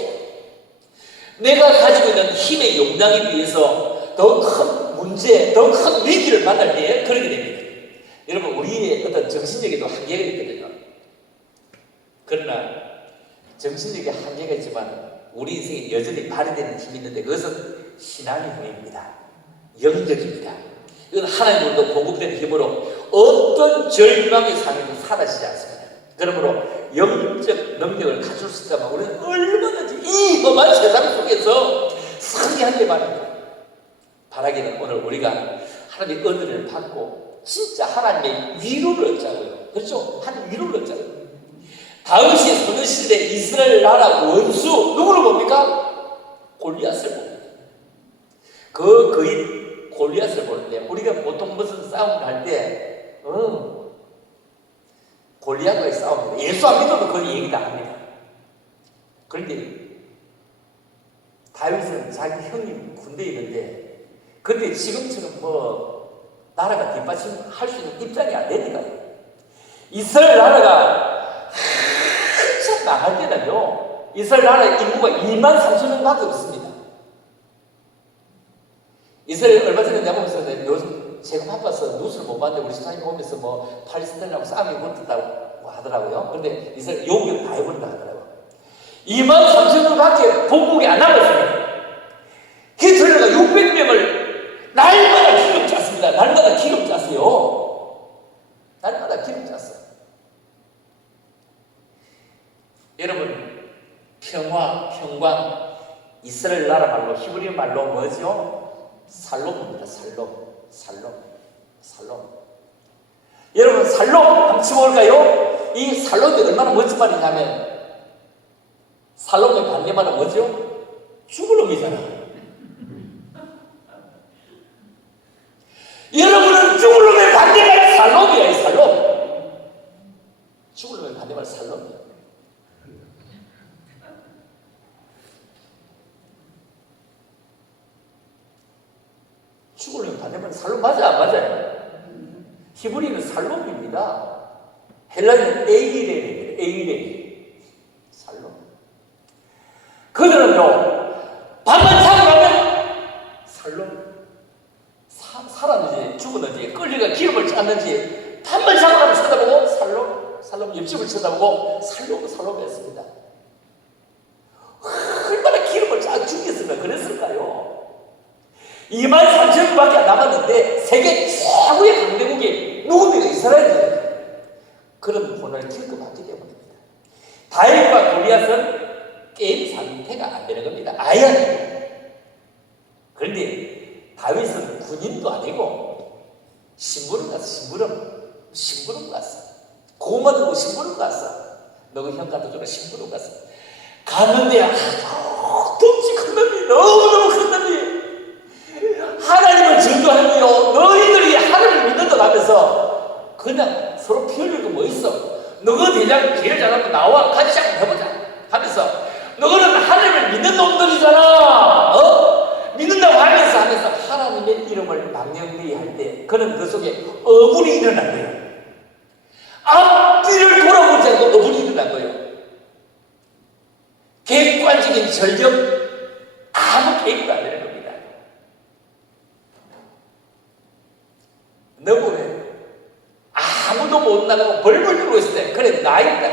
내가 가지고 있는 힘의 용량에 비해서 더 큰 문제, 더 큰 위기를 만날 때 그렇게 됩니다. 여러분, 우리의 어떤 정신력에도 한계가 있거든요. 그러나 정신력에 한계가 있지만 우리 인생에 여전히 발휘되는 힘이 있는데 그것은 신앙의 힘입니다. 영적입니다. 이건 하나님으로부터 공급되는 힘으로 어떤 절망의 상황에도 사라지지 않습니다. 그러므로 영적 능력을 가질 수 있다면 우리는 얼마든지 이 험한 세상 속에서 승리하길 바랍니다. 바라기는 오늘 우리가 하나님의 은혜를 받고 진짜 하나님의 위로를 얻자고요. 그렇죠? 하나님의 위로를 얻자고요. 다윗이 소년시대 이스라엘 나라 원수 누구를 봅니까? 골리앗을 봅니다. 그의 골리앗을 보는데 우리가 보통 무슨 싸움을 할 때 골리앗과의 싸움입니다. 예수 안 믿어도 그 얘기 다 합니다. 그런데 다윗은 자기 형님 군대에 있는데 그때 지금처럼 뭐 나라가 뒷받침할 수 있는 입장이 안 되니까요. 이스라엘 나라가 한참 나갈 때는요, 이스라엘 나라의 인구가 2만 3천 명밖에 없습니다. 이스라엘 얼마 전에 내가 보면서 요즘 제가 바빠서 뉴스를 못 봤는데 우리 시사님 보면서 뭐 팔레스타인하고 싸움이 붙었다고 하더라고요. 그런데 이스라엘 용병 다 해버린다 하더라고요. 2만 3천 명밖에 본국에 안 남았습니다. 히틀러가 600명을 날마다 기름 짰습니다. 날마다 기름 짰어요. 날마다 기름 짰어요. 여러분, 평화, 평강, 이스라엘 나라 말로 히브리 말로 뭐죠? 살롬입니다. 살롬. 여러분, 살롬 한번 쳐볼까요? 이 살롬이 얼마나 멋진 말이냐면 살롬의 반대말은 뭐죠? 죽을 놈이잖아. 여러분은 죽을 놈의 반대말 살롬이야. 이 살롬. 죽을 놈의 반대말 살롬이야. 죽을 놈의 반대말 살롬 맞아 안 맞아요? 히브리는 살롬입니다. 헬라는 에이레입니다. 에이레. 살롬. 그들은요, 밥만 자고 나면 살롬. 살았는지 죽었는지 끌리가 기름을 짰는지 밥만 자고 나면 쳐다보고 살롬. 살롬 옆집을 쳐다보고 살롬 했습니다. 얼마나 기름을 짜 죽였으면 그랬을까요? 23,000밖에 안 남았는데 세계 최고의 강대국이 누굽니까? 이스라엘입니다. 그런 본을 기억받기 때문입니다. 다윗과 골리앗은 게임 상태가 안 되는 겁니다. 아예 안 돼요. 그런데 다윗은 군인도 아니고 심부름 갔어. 심부름 갔어. 고만 두고 심부름 갔어. 너그 형 갖다 주라 심부름 갔어. 갔는데 덩치 큰 놈이 너무너무 큰 놈이 하나님을 증거하며 너희들이 하나님을 믿는다 하면서 그냥 서로 피 흘리고 뭐 있어. 너가 대장 제일 잘하고 나와 같이 한번 해보자 하면서 너희는 하나님을 믿는 놈들이잖아. 믿는다고 하면서 하나님의 이름을 망령되이 할 때 그는 그 속에 어분이 일어난 거예요. 앞뒤를 돌아보지 않고 어분이 일어난 거예요. 객관적인 전력 아무 개입도 안 되는 겁니다. 너무 왜 아무도 못 나가고 벌벌 떨고 있을 때 그래 나 있다.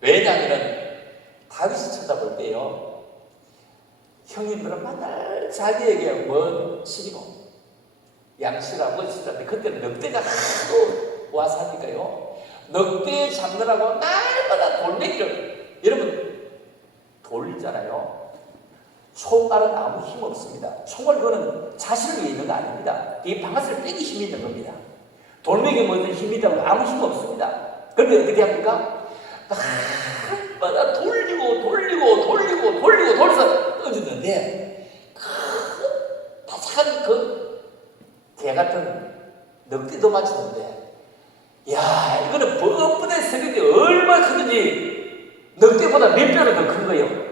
왜냐하면 다윗이 쳐다볼 때요, 형님들은 맨날 자기에게 뭔 시리고 양치라고 했었는데 그때는 늑대가 하도 와서 하니까요, 늑대 잡느라고 날마다 돌멩이를, 여러분 돌잖아요. 총알은 아무 힘 없습니다. 총알 그거는 자신을 위해 있는 거 아닙니다. 이 방아쇠를 빼기 힘이 있는 겁니다. 돌멩이 뭐든 힘이 있다고 아무 힘 없습니다. 그런데 어떻게 합니까? 날마다 돌려서 던졌는데 바삭한 개 같은 늑대도 맞췄는데, 야 이거는 뻣뻣한 세력이 얼마나 크든지 늑대보다 몇 배로 더 큰 거예요.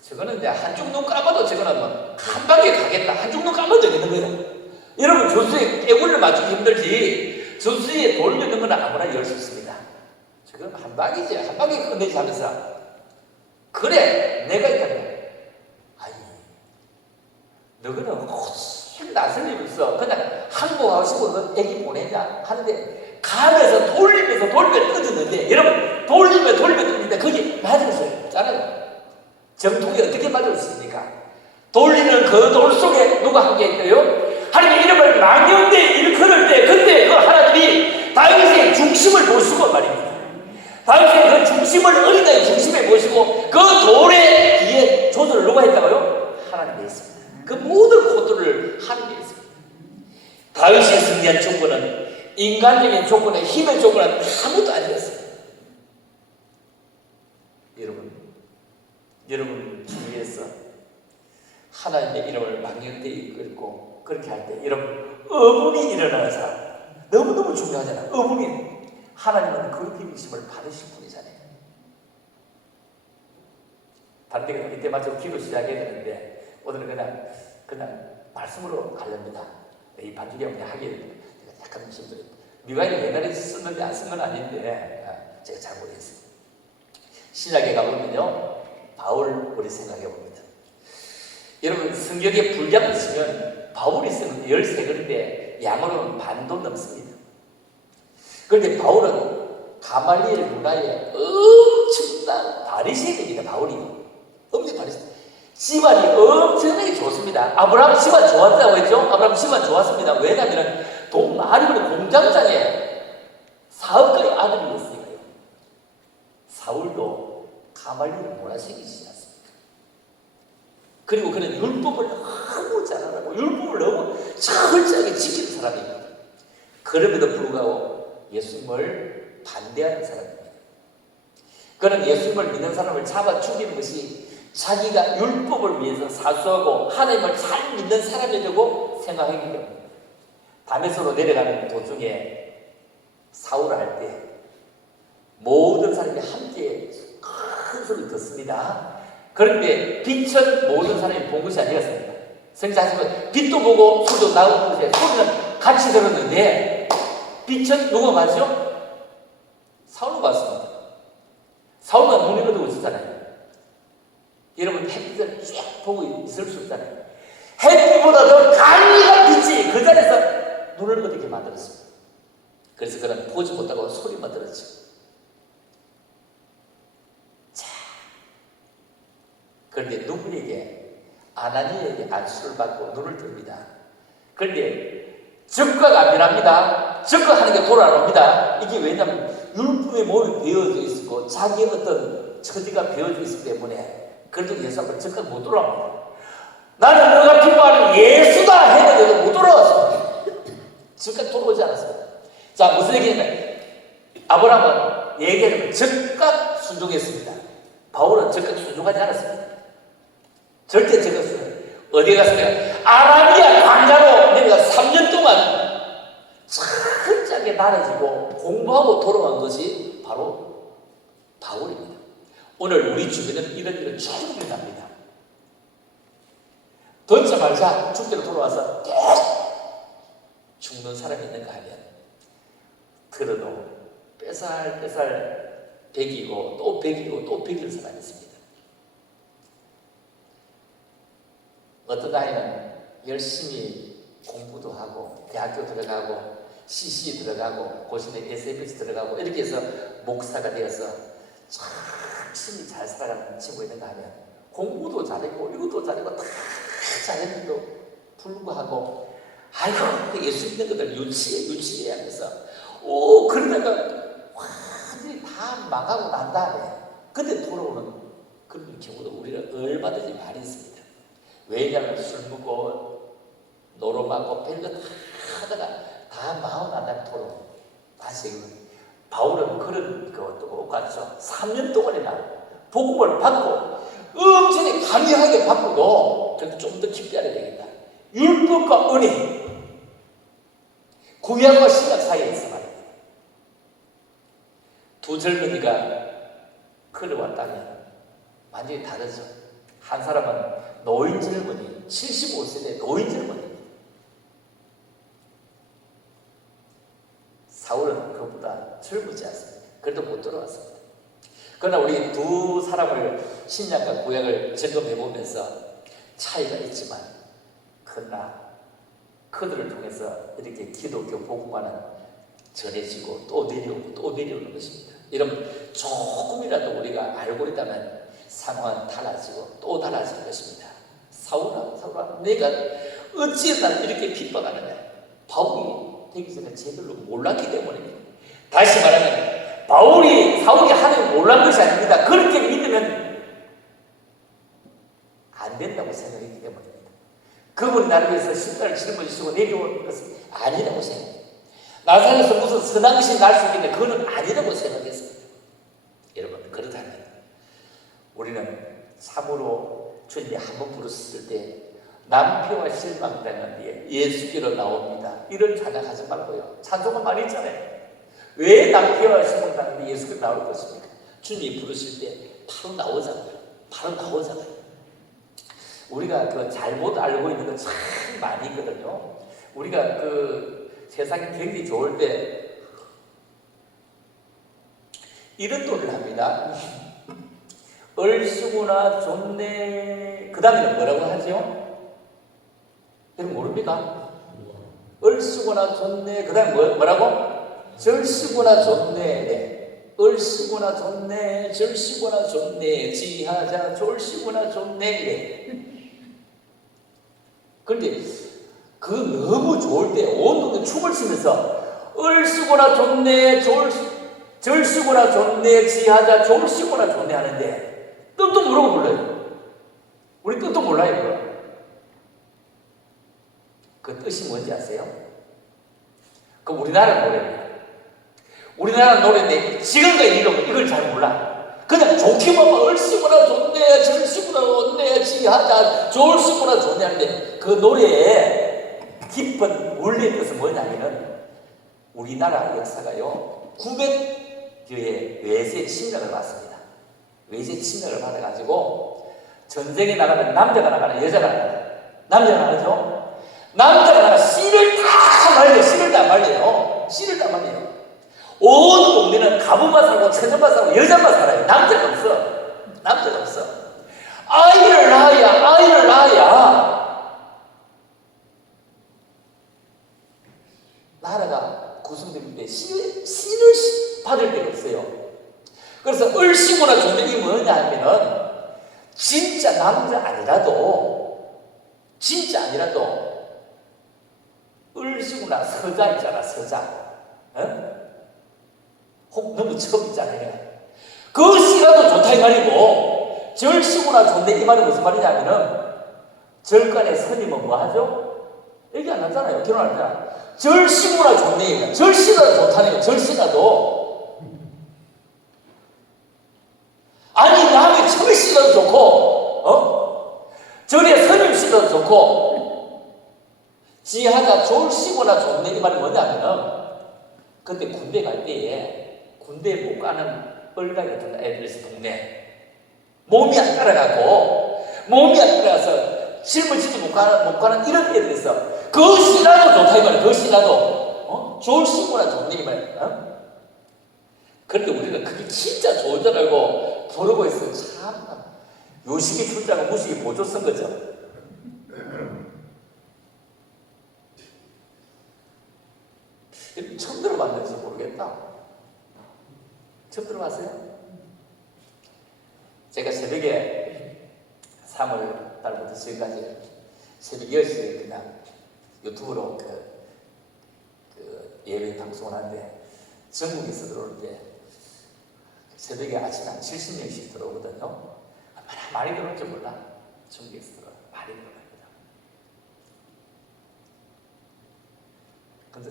저거는 이제 한쪽 눈 감아도 저거는 뭐 한 방에 가겠다. 한쪽 눈 감아도 되는 거예요. 여러분 조수에 깨굴을 맞추기 힘들지 조수에 돌 넣는 건 아무나 열 수 있습니다. 지금 한 방이지, 한 방에 끝내지 하면서 그래 내가 있다면 아니 너희는 훨씬 낯을 입었어. 그냥 항복하고 싶어서 애기 보내자 하는데 가면서 돌리면서 던졌는데, 여러분 돌리면 던지는데 그게 맞을 수 있잖아요. 정통이 어떻게 맞을 수 있습니까? 돌리는 그 돌 속에 누가 함께 있어요? 하나님의 이름을 망령되이 일컬을 때 그때 그 하나님이 다윗의 중심을 모시고 말입니다. 다윗의 그 중심을 어린아이 중심에 모시고 그 돌의 뒤에 조절을 누가 했다고요? 하나님이 했습니다. 그 모든 코드를 하나님이 했습니다. 다윗이 승리한 조건은 인간적인 조건에 힘의 조건은 아무도 아니었어요. 여러분 주위에서 하나님의 이름을 망령되이 이끌고 그렇게 할 때 여러분 의문이 일어나는 사람 너무너무 중요하잖아요. 의문이 하나님은 그 비밀심을 받으실 분이잖아요. 반대가 이때 마저 기도 시작해야 되는데 오늘은 그냥 말씀으로 가렵니다. 이 반주기 그냥 하기 약간 힘들어요. 미가엘 옛날에 썼는데 안 쓴 건 아닌데 제가 잘 모르겠어요. 신약에 가보면요, 바울 우리 생각해 봅니다. 여러분 성경에 분량을 쓰면 바울이 쓰는 13글인데 양으로는 반도 넘습니다. 그런데 바울은 가말리엘 문화에 엄청난 바리새인입니다. 바울이 엄청 바리새인. 집안이 엄청나게 좋습니다. 아브라함 집안 좋았다고 했죠? 아브라함 집안 좋았습니다. 왜냐하면 동아리로 공장장에 사업가의 아들이었으니까요. 사울도 가말리엘 문화생이시지 않습니까? 그리고 그는 율법을 너무 잘하고 율법을 너무 철저하게 지키는 사람입니다. 그럼에도 불구하고 예수님을 반대하는 사람입니다. 그는 예수님을 믿는 사람을 잡아 죽이는 것이 자기가 율법을 위해서 사수하고 하나님을 잘 믿는 사람이라고 생각하기 때문입니다. 다메섹으로 내려가는 도중에 사울을 할 때 모든 사람이 함께 큰 소리를 듣습니다. 그런데 빛은 모든 사람이 본 것이 아니었습니다. 성경에 빛도 보고 소리도 나오고 소리는 같이 들었는데 빛은 누가 봤죠? 사울로 봤습니다. 사울은 눈이 어두워 있었잖아요. 여러분 햇빛을 쭉 보고 있을 수 없잖아요. 햇빛보다 더 강력한 빛이 그 자리에서 눈을 어둡게 만들었습니다. 그래서 그는 보지 못하고 소리만 들었죠. 자, 그런데 누구에게? 아나니에게 안수를 받고 눈을 뜹니다. 그런데 적과가 안 변합니다. 적과하는 게 돌아옵니다. 이게 왜냐하면 율법의 몸이 베어져 있고 자기의 어떤 처지가 베어져 있기 때문에 그래도 예수 앞에 적과가 못 돌아옵니다. 나는 너가 기뻐하는 예수다 했는데도 못 돌아왔습니다. 적과가 돌아오지 않았습니다. 자, 무슨 얘기냐면 아브라함은 얘기하면 적각 순종했습니다. 바울은 적각 순종하지 않았습니다. 절대 적각 순종. 어디에 갔습니까? 아라비아 광야로 내가 3년 동안 철저하게 나눠지고 공부하고 돌아간 것이 바로 바울입니다. 오늘 우리 주변에는 이런 일을 충분히 납니다. 던져말자 죽기로 돌아와서 꼭 죽는 사람이 있는가 하면 들어도 뺏살 백이고 또 백이고 또 백일 사람이 있습니다. 어떤 아이는 열심히 공부도 하고 대학교 들어가고 CC 들어가고 고시대 SBS 들어가고 이렇게 해서 목사가 되어서 열심히 잘 살아가는 친구가 있는가 하면 공부도 잘했고 이것도 잘했고 다 잘했는데도 불구하고 아이고 예수 믿는 것들 유치해 하면서 그러다가 완전히 다 망하고 난 다음에 근데 돌아오는 그런 경우도 우리는 얼마든지 많이 있습니다. 왜냐하면 술 먹고 노름하고 별거 다 하다가 다 망하고 난 다음에 돌아오고 다시 바울은 그런 것도 똑같죠. 3년 동안이나 복음을 받고 엄청나게 강력하게 받고도 그래도 좀 더 깊게 알아야 되겠다. 율법과 은혜 구약과 신약 사이에 있어 말입니다. 두 젊은이가 걸어왔다면 완전히 다르죠. 한 사람은 노인 젊은이, 75세대 노인 젊은이입니다. 사울은 그보다 젊지 않습니다. 그래도 못 들어왔습니다. 그러나 우리 두 사람을 신약과 구약을 점검해 보면서 차이가 있지만 그러나 그들을 통해서 이렇게 기독교 복음화는 전해지고 또 내려오고 또 내려오는 것입니다. 여러분 조금이라도 우리가 알고 있다면 상황은 달라지고 또 달라질 것입니다. 사울아 내가 어찌 나를 이렇게 핍박하느냐. 바울이 되기 전에 제대로 몰랐기 때문입니다. 다시 말하면 사울이 하나님을 몰란 것이 아닙니다. 그렇게 믿으면 안 된다고 생각했기 때문입니다. 그분이 나를 위해서 십자가를 짊어지시고 내려오는 것은 아니라고 생각합니다. 나사렛에서 무슨 선한 것이 날 수 있는데 그거는 아니라고 생각했습니다. 여러분 그렇다면 우리는 참으로 주님이 한번 부르셨을 때 남편과 실망당한 뒤에 예수께로 나옵니다. 이런 찬양하지 말고요. 찬송은 많이 있잖아요. 왜 남편과 실망당한 뒤에 예수께로 나올 것입니까? 주님이 부르실 때 바로 나오잖아요. 바로 나오잖아요. 우리가 그 잘못 알고 있는 거 참 많이 있거든요. 우리가 그 세상이 굉장히 좋을 때 이런 노래를 합니다. 얼씨구나 좋네. 그 다음에는 뭐라고 하죠? 여러분 모릅니까? 얼씨구나 좋네. 그 다음에 뭐라고? 절씨구나 좋네. 네. 얼씨구나 좋네. 절씨구나 좋네. 지하자 졸씨구나 좋네. 네. 그런데 그 너무 좋을 때 온 동네 춤을 추면서 얼씨구나 좋네. 절씨구나 좋네. 지하자 졸씨구나 좋네 하는데 뜻도 모르고 불러요. 우리 뜻도 몰라요. 그거. 그 뜻이 뭔지 아세요? 그 우리나라 노래입니다. 우리나라 노래인데 지금까지 이걸 잘 몰라. 그냥 좋기만 얼씨구나 좋네. 절씨구나 좋네. 지하자 졸씨구나 좋네 하는데 그 노래의 깊은 원래 뜻은 뭐냐면은 우리나라 역사가요 900여의 외세 침략을 받습니다. 외세 침략을 받아가지고 전쟁에 나가면 남자가 나가나 여자가 나가나? 남자가 나가죠. 남자가 씨를 다 말려요. 씨를 다 말려요. 씨를 다 말려요. 온 동네는 가부만 살고 처녀만 살고 여자만 살아요. 남자가 없어. 남자가 없어. 아이를 낳아야 나라가 구성될 때 씨를 받을 데가 없어요. 그래서 을씨구나 존댓이 뭐냐 하면은 진짜 남자 아니라도 을씨구나 서자 있잖아. 서자. 어? 혹 너무 처음 있잖아요. 그 씨라도 좋다 이 말이고, 절씨구나 존댓이 말이 무슨 말이냐면은 절간에 스님은 뭐 하죠? 얘기 안 하잖아요. 결혼 안 하잖아. 절씨구나 존댓이야. 절씨가 좋다네요. 절씨라도. 아니 남의 철씨도 좋고 절에 스님씨도 좋고 지하가 졸씨구나 존댓이 말이 뭐냐면은 그때 군대 갈 때에 군대 못 가는 얼가이 같은 애들이 있어. 동네 몸이 안 따라가서 실물지도 못 가는 이런 애들이 있어. 그 씨라도 좋다 이 말이야. 그 씨라도 졸씨구나 존댓이 말이야. 그런데 우리는 그게 진짜 좋은 줄 알고 부르고 있어요. 참 요식이 출장은 무식이 보조 쓴 거죠. 처음 들어봤는지 모르겠다. 처음 들어봤어요? 제가 새벽에 3월 달부터 지금까지 새벽 10시에 그냥 유튜브로 예배 방송을 하는데 전국에서 들어오는데 새벽에 아침 한 70명씩 들어오거든요. 얼마나 많이 들어올지 몰라. 전국에서 들어와. 많이 들어갑니다. 근데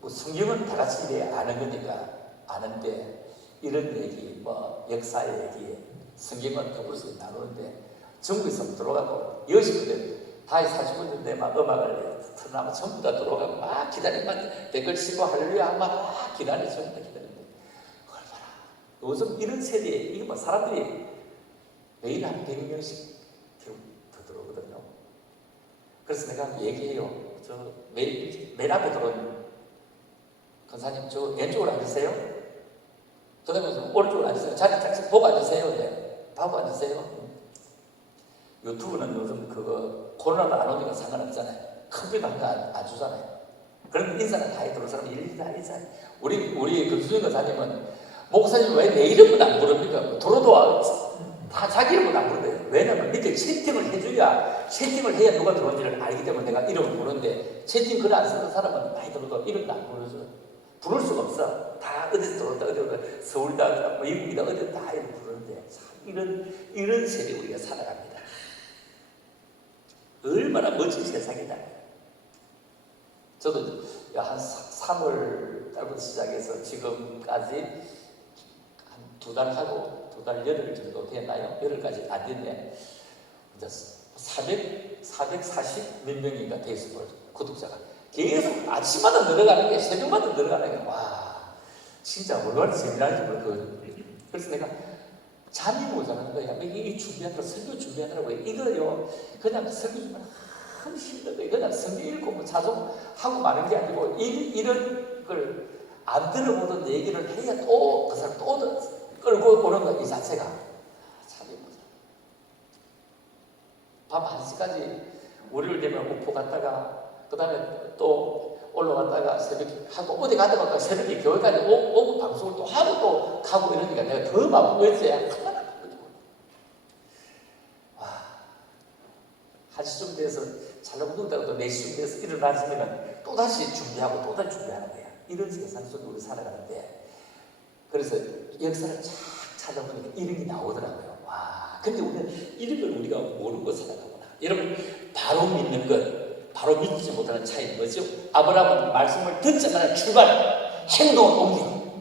뭐 성경은 다 같이 이제 아는 거니까 아는데 이런 얘기, 뭐 역사 얘기, 성경은 조금씩 나누는데 전국에서 들어가고 10시부터 다이 40분인데 막 음악을 틀어놔면 전부 다 들어가고 막 기다리면 댓글 치고 할렐루야 막 기다려 전부 다 기다리는데 얼마나 요즘 이런 세대에 이게 뭐 사람들이 매일 한 100명씩 더 들어오거든요. 그래서 내가 얘기해요. 저 맨 앞에 들어오는 권사님 저 왼쪽으로 앉으세요. 그 다음에 오른쪽으로 앉으세요. 자리 보고 앉으세요. 네. 보고 앉으세요. 유튜브는 요즘 그거 코로나도 안 오니까 상관없잖아요. 컴퓨터 안 주잖아요. 그러면 인사는 다 해. 들어온 사람은 일일이 다 인사해. 우리 금수진 권사님은 목사님 왜 내 이름은 안 부릅니까? 들어도 다 자기 이름은 안 부른대요. 왜냐면 밑에 채팅을 해줘야 누가 들어온지를 알기 때문에 내가 이름을 부르는데 채팅 글 안 쓰는 사람은 많이 들어도 이름도 안 부르죠. 부를 수가 없어. 다 어디서 들어온다, 어디 서울다, 뭐 미국이다, 어디 다 이름 부르는데 참 이런 세대 우리가 살아갑니다. 얼마나 멋진 세상이다. 저도 한 3월 달부터 시작해서 지금까지 한 2달 하고 2달 열흘 정도 됐나요? 열흘까지 안 됐네. 440 몇 명인가 돼 있을 거예요. 구독자가. 계속 아침마다 늘어가는 게 새벽마다 늘어가는 게 와 진짜 얼마나 재미나는지 모르겠거든요. 그래서 내가 잠이 모자라는 거야. 이 준비하느라 설교 준비하느라고 이거요 그냥 설교 준비하면 참 힘든 거예요. 그냥 성경 읽고 뭐 자송하고 마는 게 아니고 이런 걸 안 들어보던 얘기를 해야 또 그 사람 또 끌고 오는 거 이 자체가 잠이 모자라. 밤 1시까지 월요일 되면 목포 갔다가 그 다음에 또 올라갔다가 새벽에 하고 어디 가다가 새벽에 교회까지 오고 방송을 또 하고 또 가고 이러니까 내가 더 바쁜 거지. 와, 1시쯤 돼서 잘나고 누다가 또 4시쯤 돼서 일어나시면 또다시 준비하고 또다시 준비하는 거야. 이런 세상 속에 우리 살아가는데 그래서 역사를 쫙 찾아보니까 이런 게 나오더라고요. 와, 근데 우리는 이런 걸 우리가 모르고 살아가구나. 여러분, 바로 믿는 것, 바로 믿지 못하는 차이는 뭐죠? 아브라함은 말씀을 듣자마자 출발, 행동을 옮기고.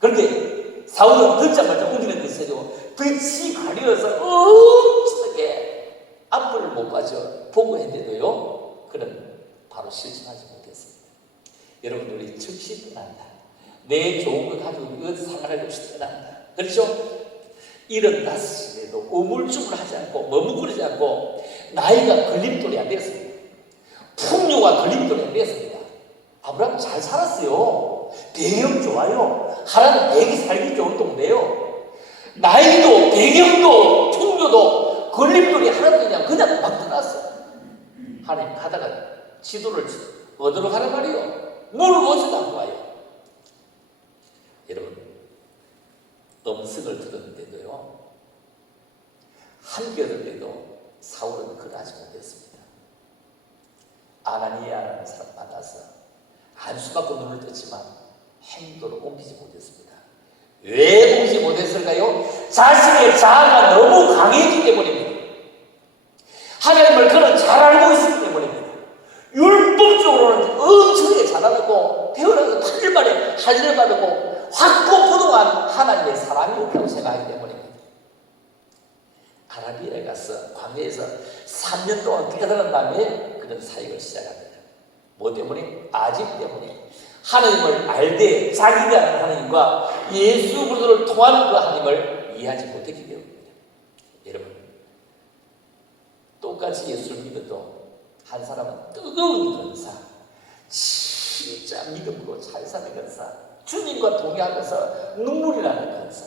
그런데 사울은 듣자마자 옮기는 것이죠. 빛이 가려서 엄청나게 앞을 못 봐줘 보고 했는데도요, 그는 바로 실천하지 못했습니다. 여러분, 우리 즉시 떠난다. 내 좋은 거 가지고 이것 상관할 없이 떠난다. 그렇죠? 75세에도 우물쭈물 하지 않고 머뭇거리지 않고 나이가 걸림돌이 안 되었습니다. 풍요가 걸림돌에 뺐습니다. 아브라함 잘 살았어요. 배경 좋아요. 하나는 배기 살기 좋은 동네요. 나이도 배경도 풍요도 걸림돌이 하나도 그냥 막 떠났어. 하나님 가다가 지도를 어디로 가란 말이요? 물을 오지도 않고 와요. 여러분, 음성을 들었는데도요, 한겨울에도 사울은 그러하지 못했습니다. 아나니아라는 사람 만나서 한수밖에 눈을 떴지만 행동을 옮기지 못했습니다. 왜 옮기지 못했을까요? 자신의 자아가 너무 강했기 때문입니다. 하나님을 그는 잘 알고 있기 때문입니다. 율법적으로는 엄청나게 잘 알고 태어나서 8일 만에 할례를 받고 확고부동한 하나님의 사랑이 있다고 생각하기 때문입니다. 아라비아에 가서 광야에서 3년 동안 깨달은 다음에 그는 사역을 시작합니다. 뭐 때문에? 아직 때문에 하나님을 알되 자기가 아는 하나님과 예수 그리스도를 통한 그 하나님을 이해하지 못했기 때문입니다. 여러분, 똑같이 예수를 믿어도 한 사람은 뜨거운 권사, 진짜 믿음으로 잘 사는 권사, 주님과 동의하면서 눈물이 나는 권사.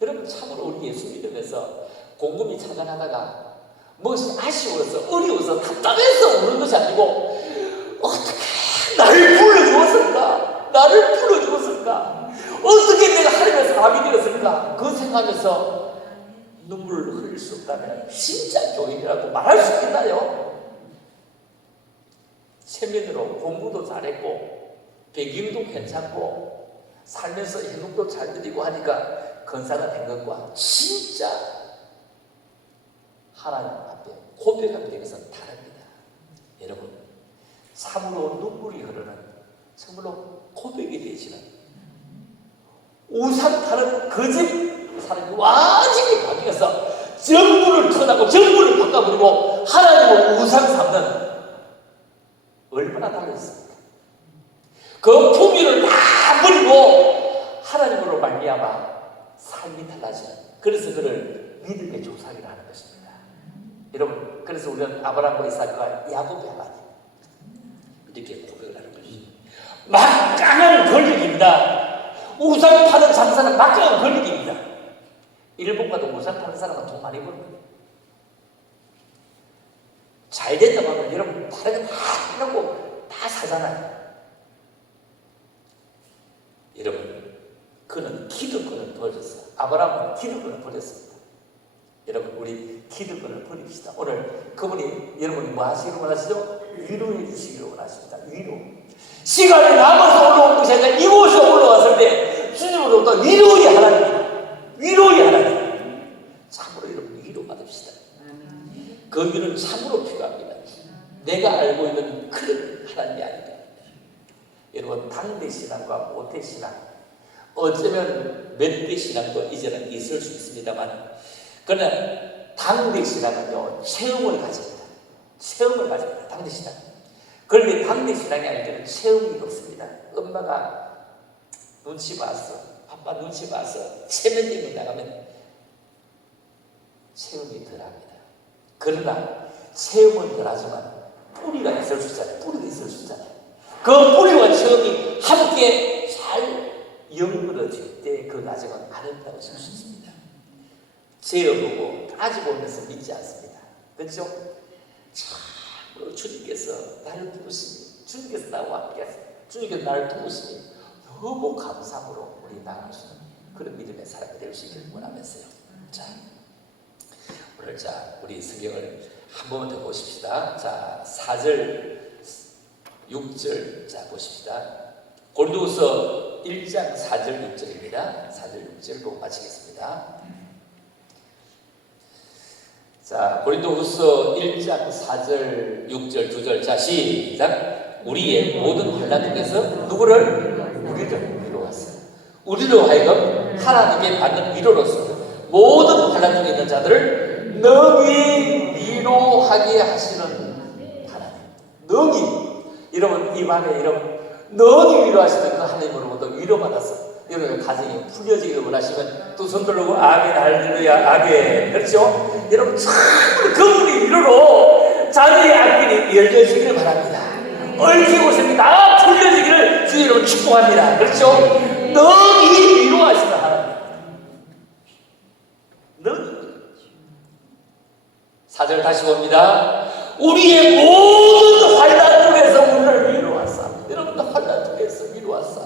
여러분, 참으로 우리 예수 믿으면서 곰곰이 찾아가다가 무엇이 아쉬워서 어려워서 답답해서 우는 것이 아니고 어떻게 나를 불러주었을까? 나를 불러주었을까? 어떻게 내가 하나님의 사람이 되었을까? 그 생각하면서 눈물을 흘릴 수 없다면 진짜 교인이라고 말할 수 있나요? 체면으로 공부도 잘했고 배경도 괜찮고 살면서 행복도 잘 드리고 하니까 건사가 된 것과 진짜 하나님 앞에 고백하는 것은 다릅니다. 여러분, 참으로 눈물이 흐르는 참으로 고백이 되시는 우상 타는 거짓 사람이 완전히 바뀌어서 정부를 터나고 정부를 바꿔버리고 하나님을 우상 삼는 얼마나 달렸습니까? 그 풍요를 다 버리고 하나님으로 말미암아 삶이 달라지는, 그래서 그를 믿음의 조상이라 하는 것입니다. 여러분, 그래서 우리는 아브라함과 이삭과 야곱의 하나님 이렇게 고백을 하는 것입니다. 막강한 권력입니다. 우상 파는 장사는 막강한 권력입니다. 일본 가도 우상 파는 사람은 돈 많이 벌어요. 잘 된다고 하면 여러분 다른 거 다 해놓고 다 사잖아요. 여러분, 그는 기득권을 버렸어요. 아브라함은 기득권을 버렸습니다. 여러분, 우리 기득권을 버립시다. 오늘 그분이 여러분이 뭐 하시기를 원하시죠? 위로해 주시기를 원하십니다. 위로. 시간이 남아서 올라온 것이 아니라 이곳에 올라왔을 때 주님으로부터 위로의 하나님, 위로의 하나님. 참으로 여러분 위로 받읍시다. 그 위로는 참으로 필요합니다. 내가 알고 있는 그런 하나님이 아닙니다. 여러분, 당대 신앙과 모태 신앙, 어쩌면 몇대 신앙도 이제는 있을 수 있습니다만, 그러나 당대 신앙은요, 체험을 가집니다. 체험을 가집니다. 당대 신앙. 그런데 당대 신앙이 아닐 때는 체험이 없습니다. 엄마가 눈치 봐서, 아빠 눈치 봐서 체면님이 나가면 체험이 덜합니다. 그러나 체험은 덜하지만 뿌리가 있을 수 있잖아요. 뿌리가 있을 수 있잖아요. 그 뿌리와 체험이 함께 잘 연결어질 때 그 과정은 아름다워질 수 있습니다. 재어보고 따져보면서 믿지 않습니다. 그렇죠? 참으로 주님께서 나를 부르시니, 주님께서 나와 함께 하시니, 주님께서 나를 도우시니 너무 감사함으로 우리 나갈 수 있는 그런 믿음의 사람이 될 수 있기를 원하면서요. 자, 오늘 우리 성경을 한 번만 더 보십시다. 자, 4절, 6절 보십시다. 고린도후서 1장 4절 6절입니다. 4절 6절 보고 마치겠습니다. 자, 고린도후서 1장 4절 6절 2절. 자, 시작. 우리의 모든 환난 중에서 누구를? 우리를 위로하세요. 우리로 하여금 하나님께 받는 위로로서 모든 환난 중에 있는 자들을 능히 위로하게 하시는 하나님. 능히. 여러분, 이 밤에 여러분 능히 위로하시는 그 하나님으로부터 위로받아서 여러분 가정이 풀려지기를 원하시면 두 손 들고 아멘, 할렐루야, 아멘. 그렇죠? 여러분, 참 그분이 위로로 자녀의 앞길이 열려지기를 바랍니다. 얽힌 곳이 다 풀려지기를 주의 이름으로 축복합니다. 그렇죠? 능히 위로하시는 하나님. 능히. 4절 다시 봅니다. 우리의 모든 환난 중에서 우리를 위로하사. 여러분들 환난 중에서 위로하사.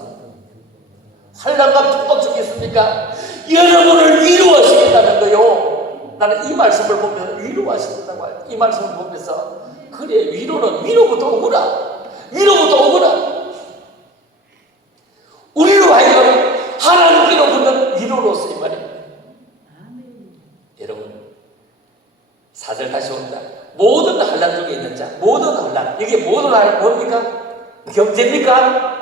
환난과 풍박 중에 있습니까? 여러분을 위로하시겠다는 거요. 나는 이 말씀을 보면서 위로하신다고 할 때 이 말씀을 보면서 그래 위로는 위로부터 오구나. 위로부터 오구나. 우리로 하여금 하나님께로 붙는 위로로서 이 말입니다. 여러분 4절 다시 옵니다. 모든 환난 중에 있는 자, 모든 환난. 이게 모든 환난 뭡니까? 경제입니까?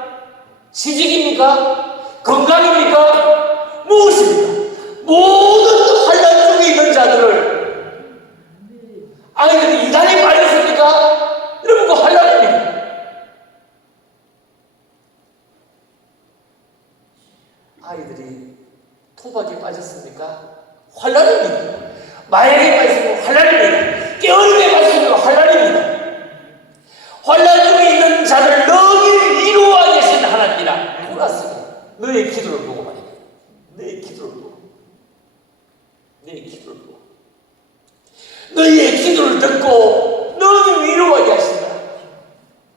시직입니까? 건강입니까? 무엇입니까? 모든 환난 중에 있는 자들을 아이들이 이단에 빠졌습니까? 여러분 그 환난입니다. 아이들이 토박에 빠졌습니까? 환난입니다. 마약에 빠졌으면 환난입니다. 깨어림에 빠졌으면 환난입니다. 환난 중에 있는 자를 너희를 위로하게 하신 하나님이라 몰랐습니다. 너의 기도를 보고 말입니다. 너의 기도를 보고. 너의 기도를 보고. 너희의 기도를 듣고 너희 위로하게 하신다.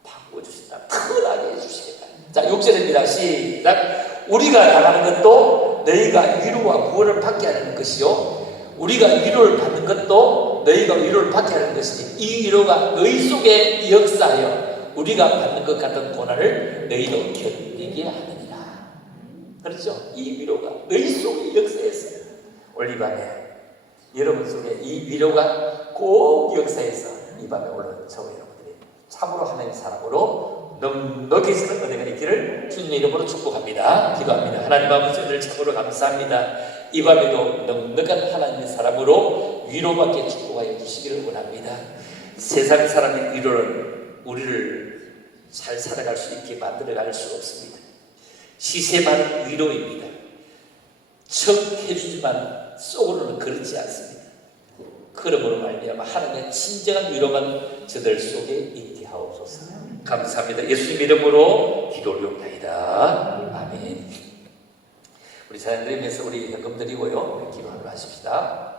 바꿔주신다. 편하게 해주시겠다. 자 6절입니다. 시작. 우리가 나가는 것도 너희가 위로와 구원을 받게 하는 것이요 우리가 위로를 받는 것도 너희가 위로를 받게 하는 것이니 이 위로가 너희 속에 역사하여 우리가 받는 것 같은 고난을 너희도 견디게 하느니라. 그렇죠? 이 위로가 너희 속에 역사해서 오늘 이 밤에 여러분 속에 이 위로가 꼭 역사해서 이 밤에 오늘 저와 여러분들이 참으로 하나님의 사람으로 넉넉해지는 은혜가 있기를 주님의 이름으로 축복합니다. 기도합니다. 하나님 아버지 오늘 참으로 감사합니다. 이 밤에도 넉넉한 하나님의 사람으로 위로받게 축복하여 주시기를 원합니다. 세상 사람의 위로는 우리를 잘 살아갈 수 있게 만들어갈 수 없습니다. 시세만 위로입니다. 척 해주지만 속으로는 그렇지 않습니다. 그러므로 말미암아 하나님의 진정한 위로만 저들 속에 있게 하옵소서. 감사합니다. 예수님 이름으로 기도를 올려옵나이다. 아멘. 우리 자녀들이면서 우리 현금 드리고요. 기도하도록 하십시다.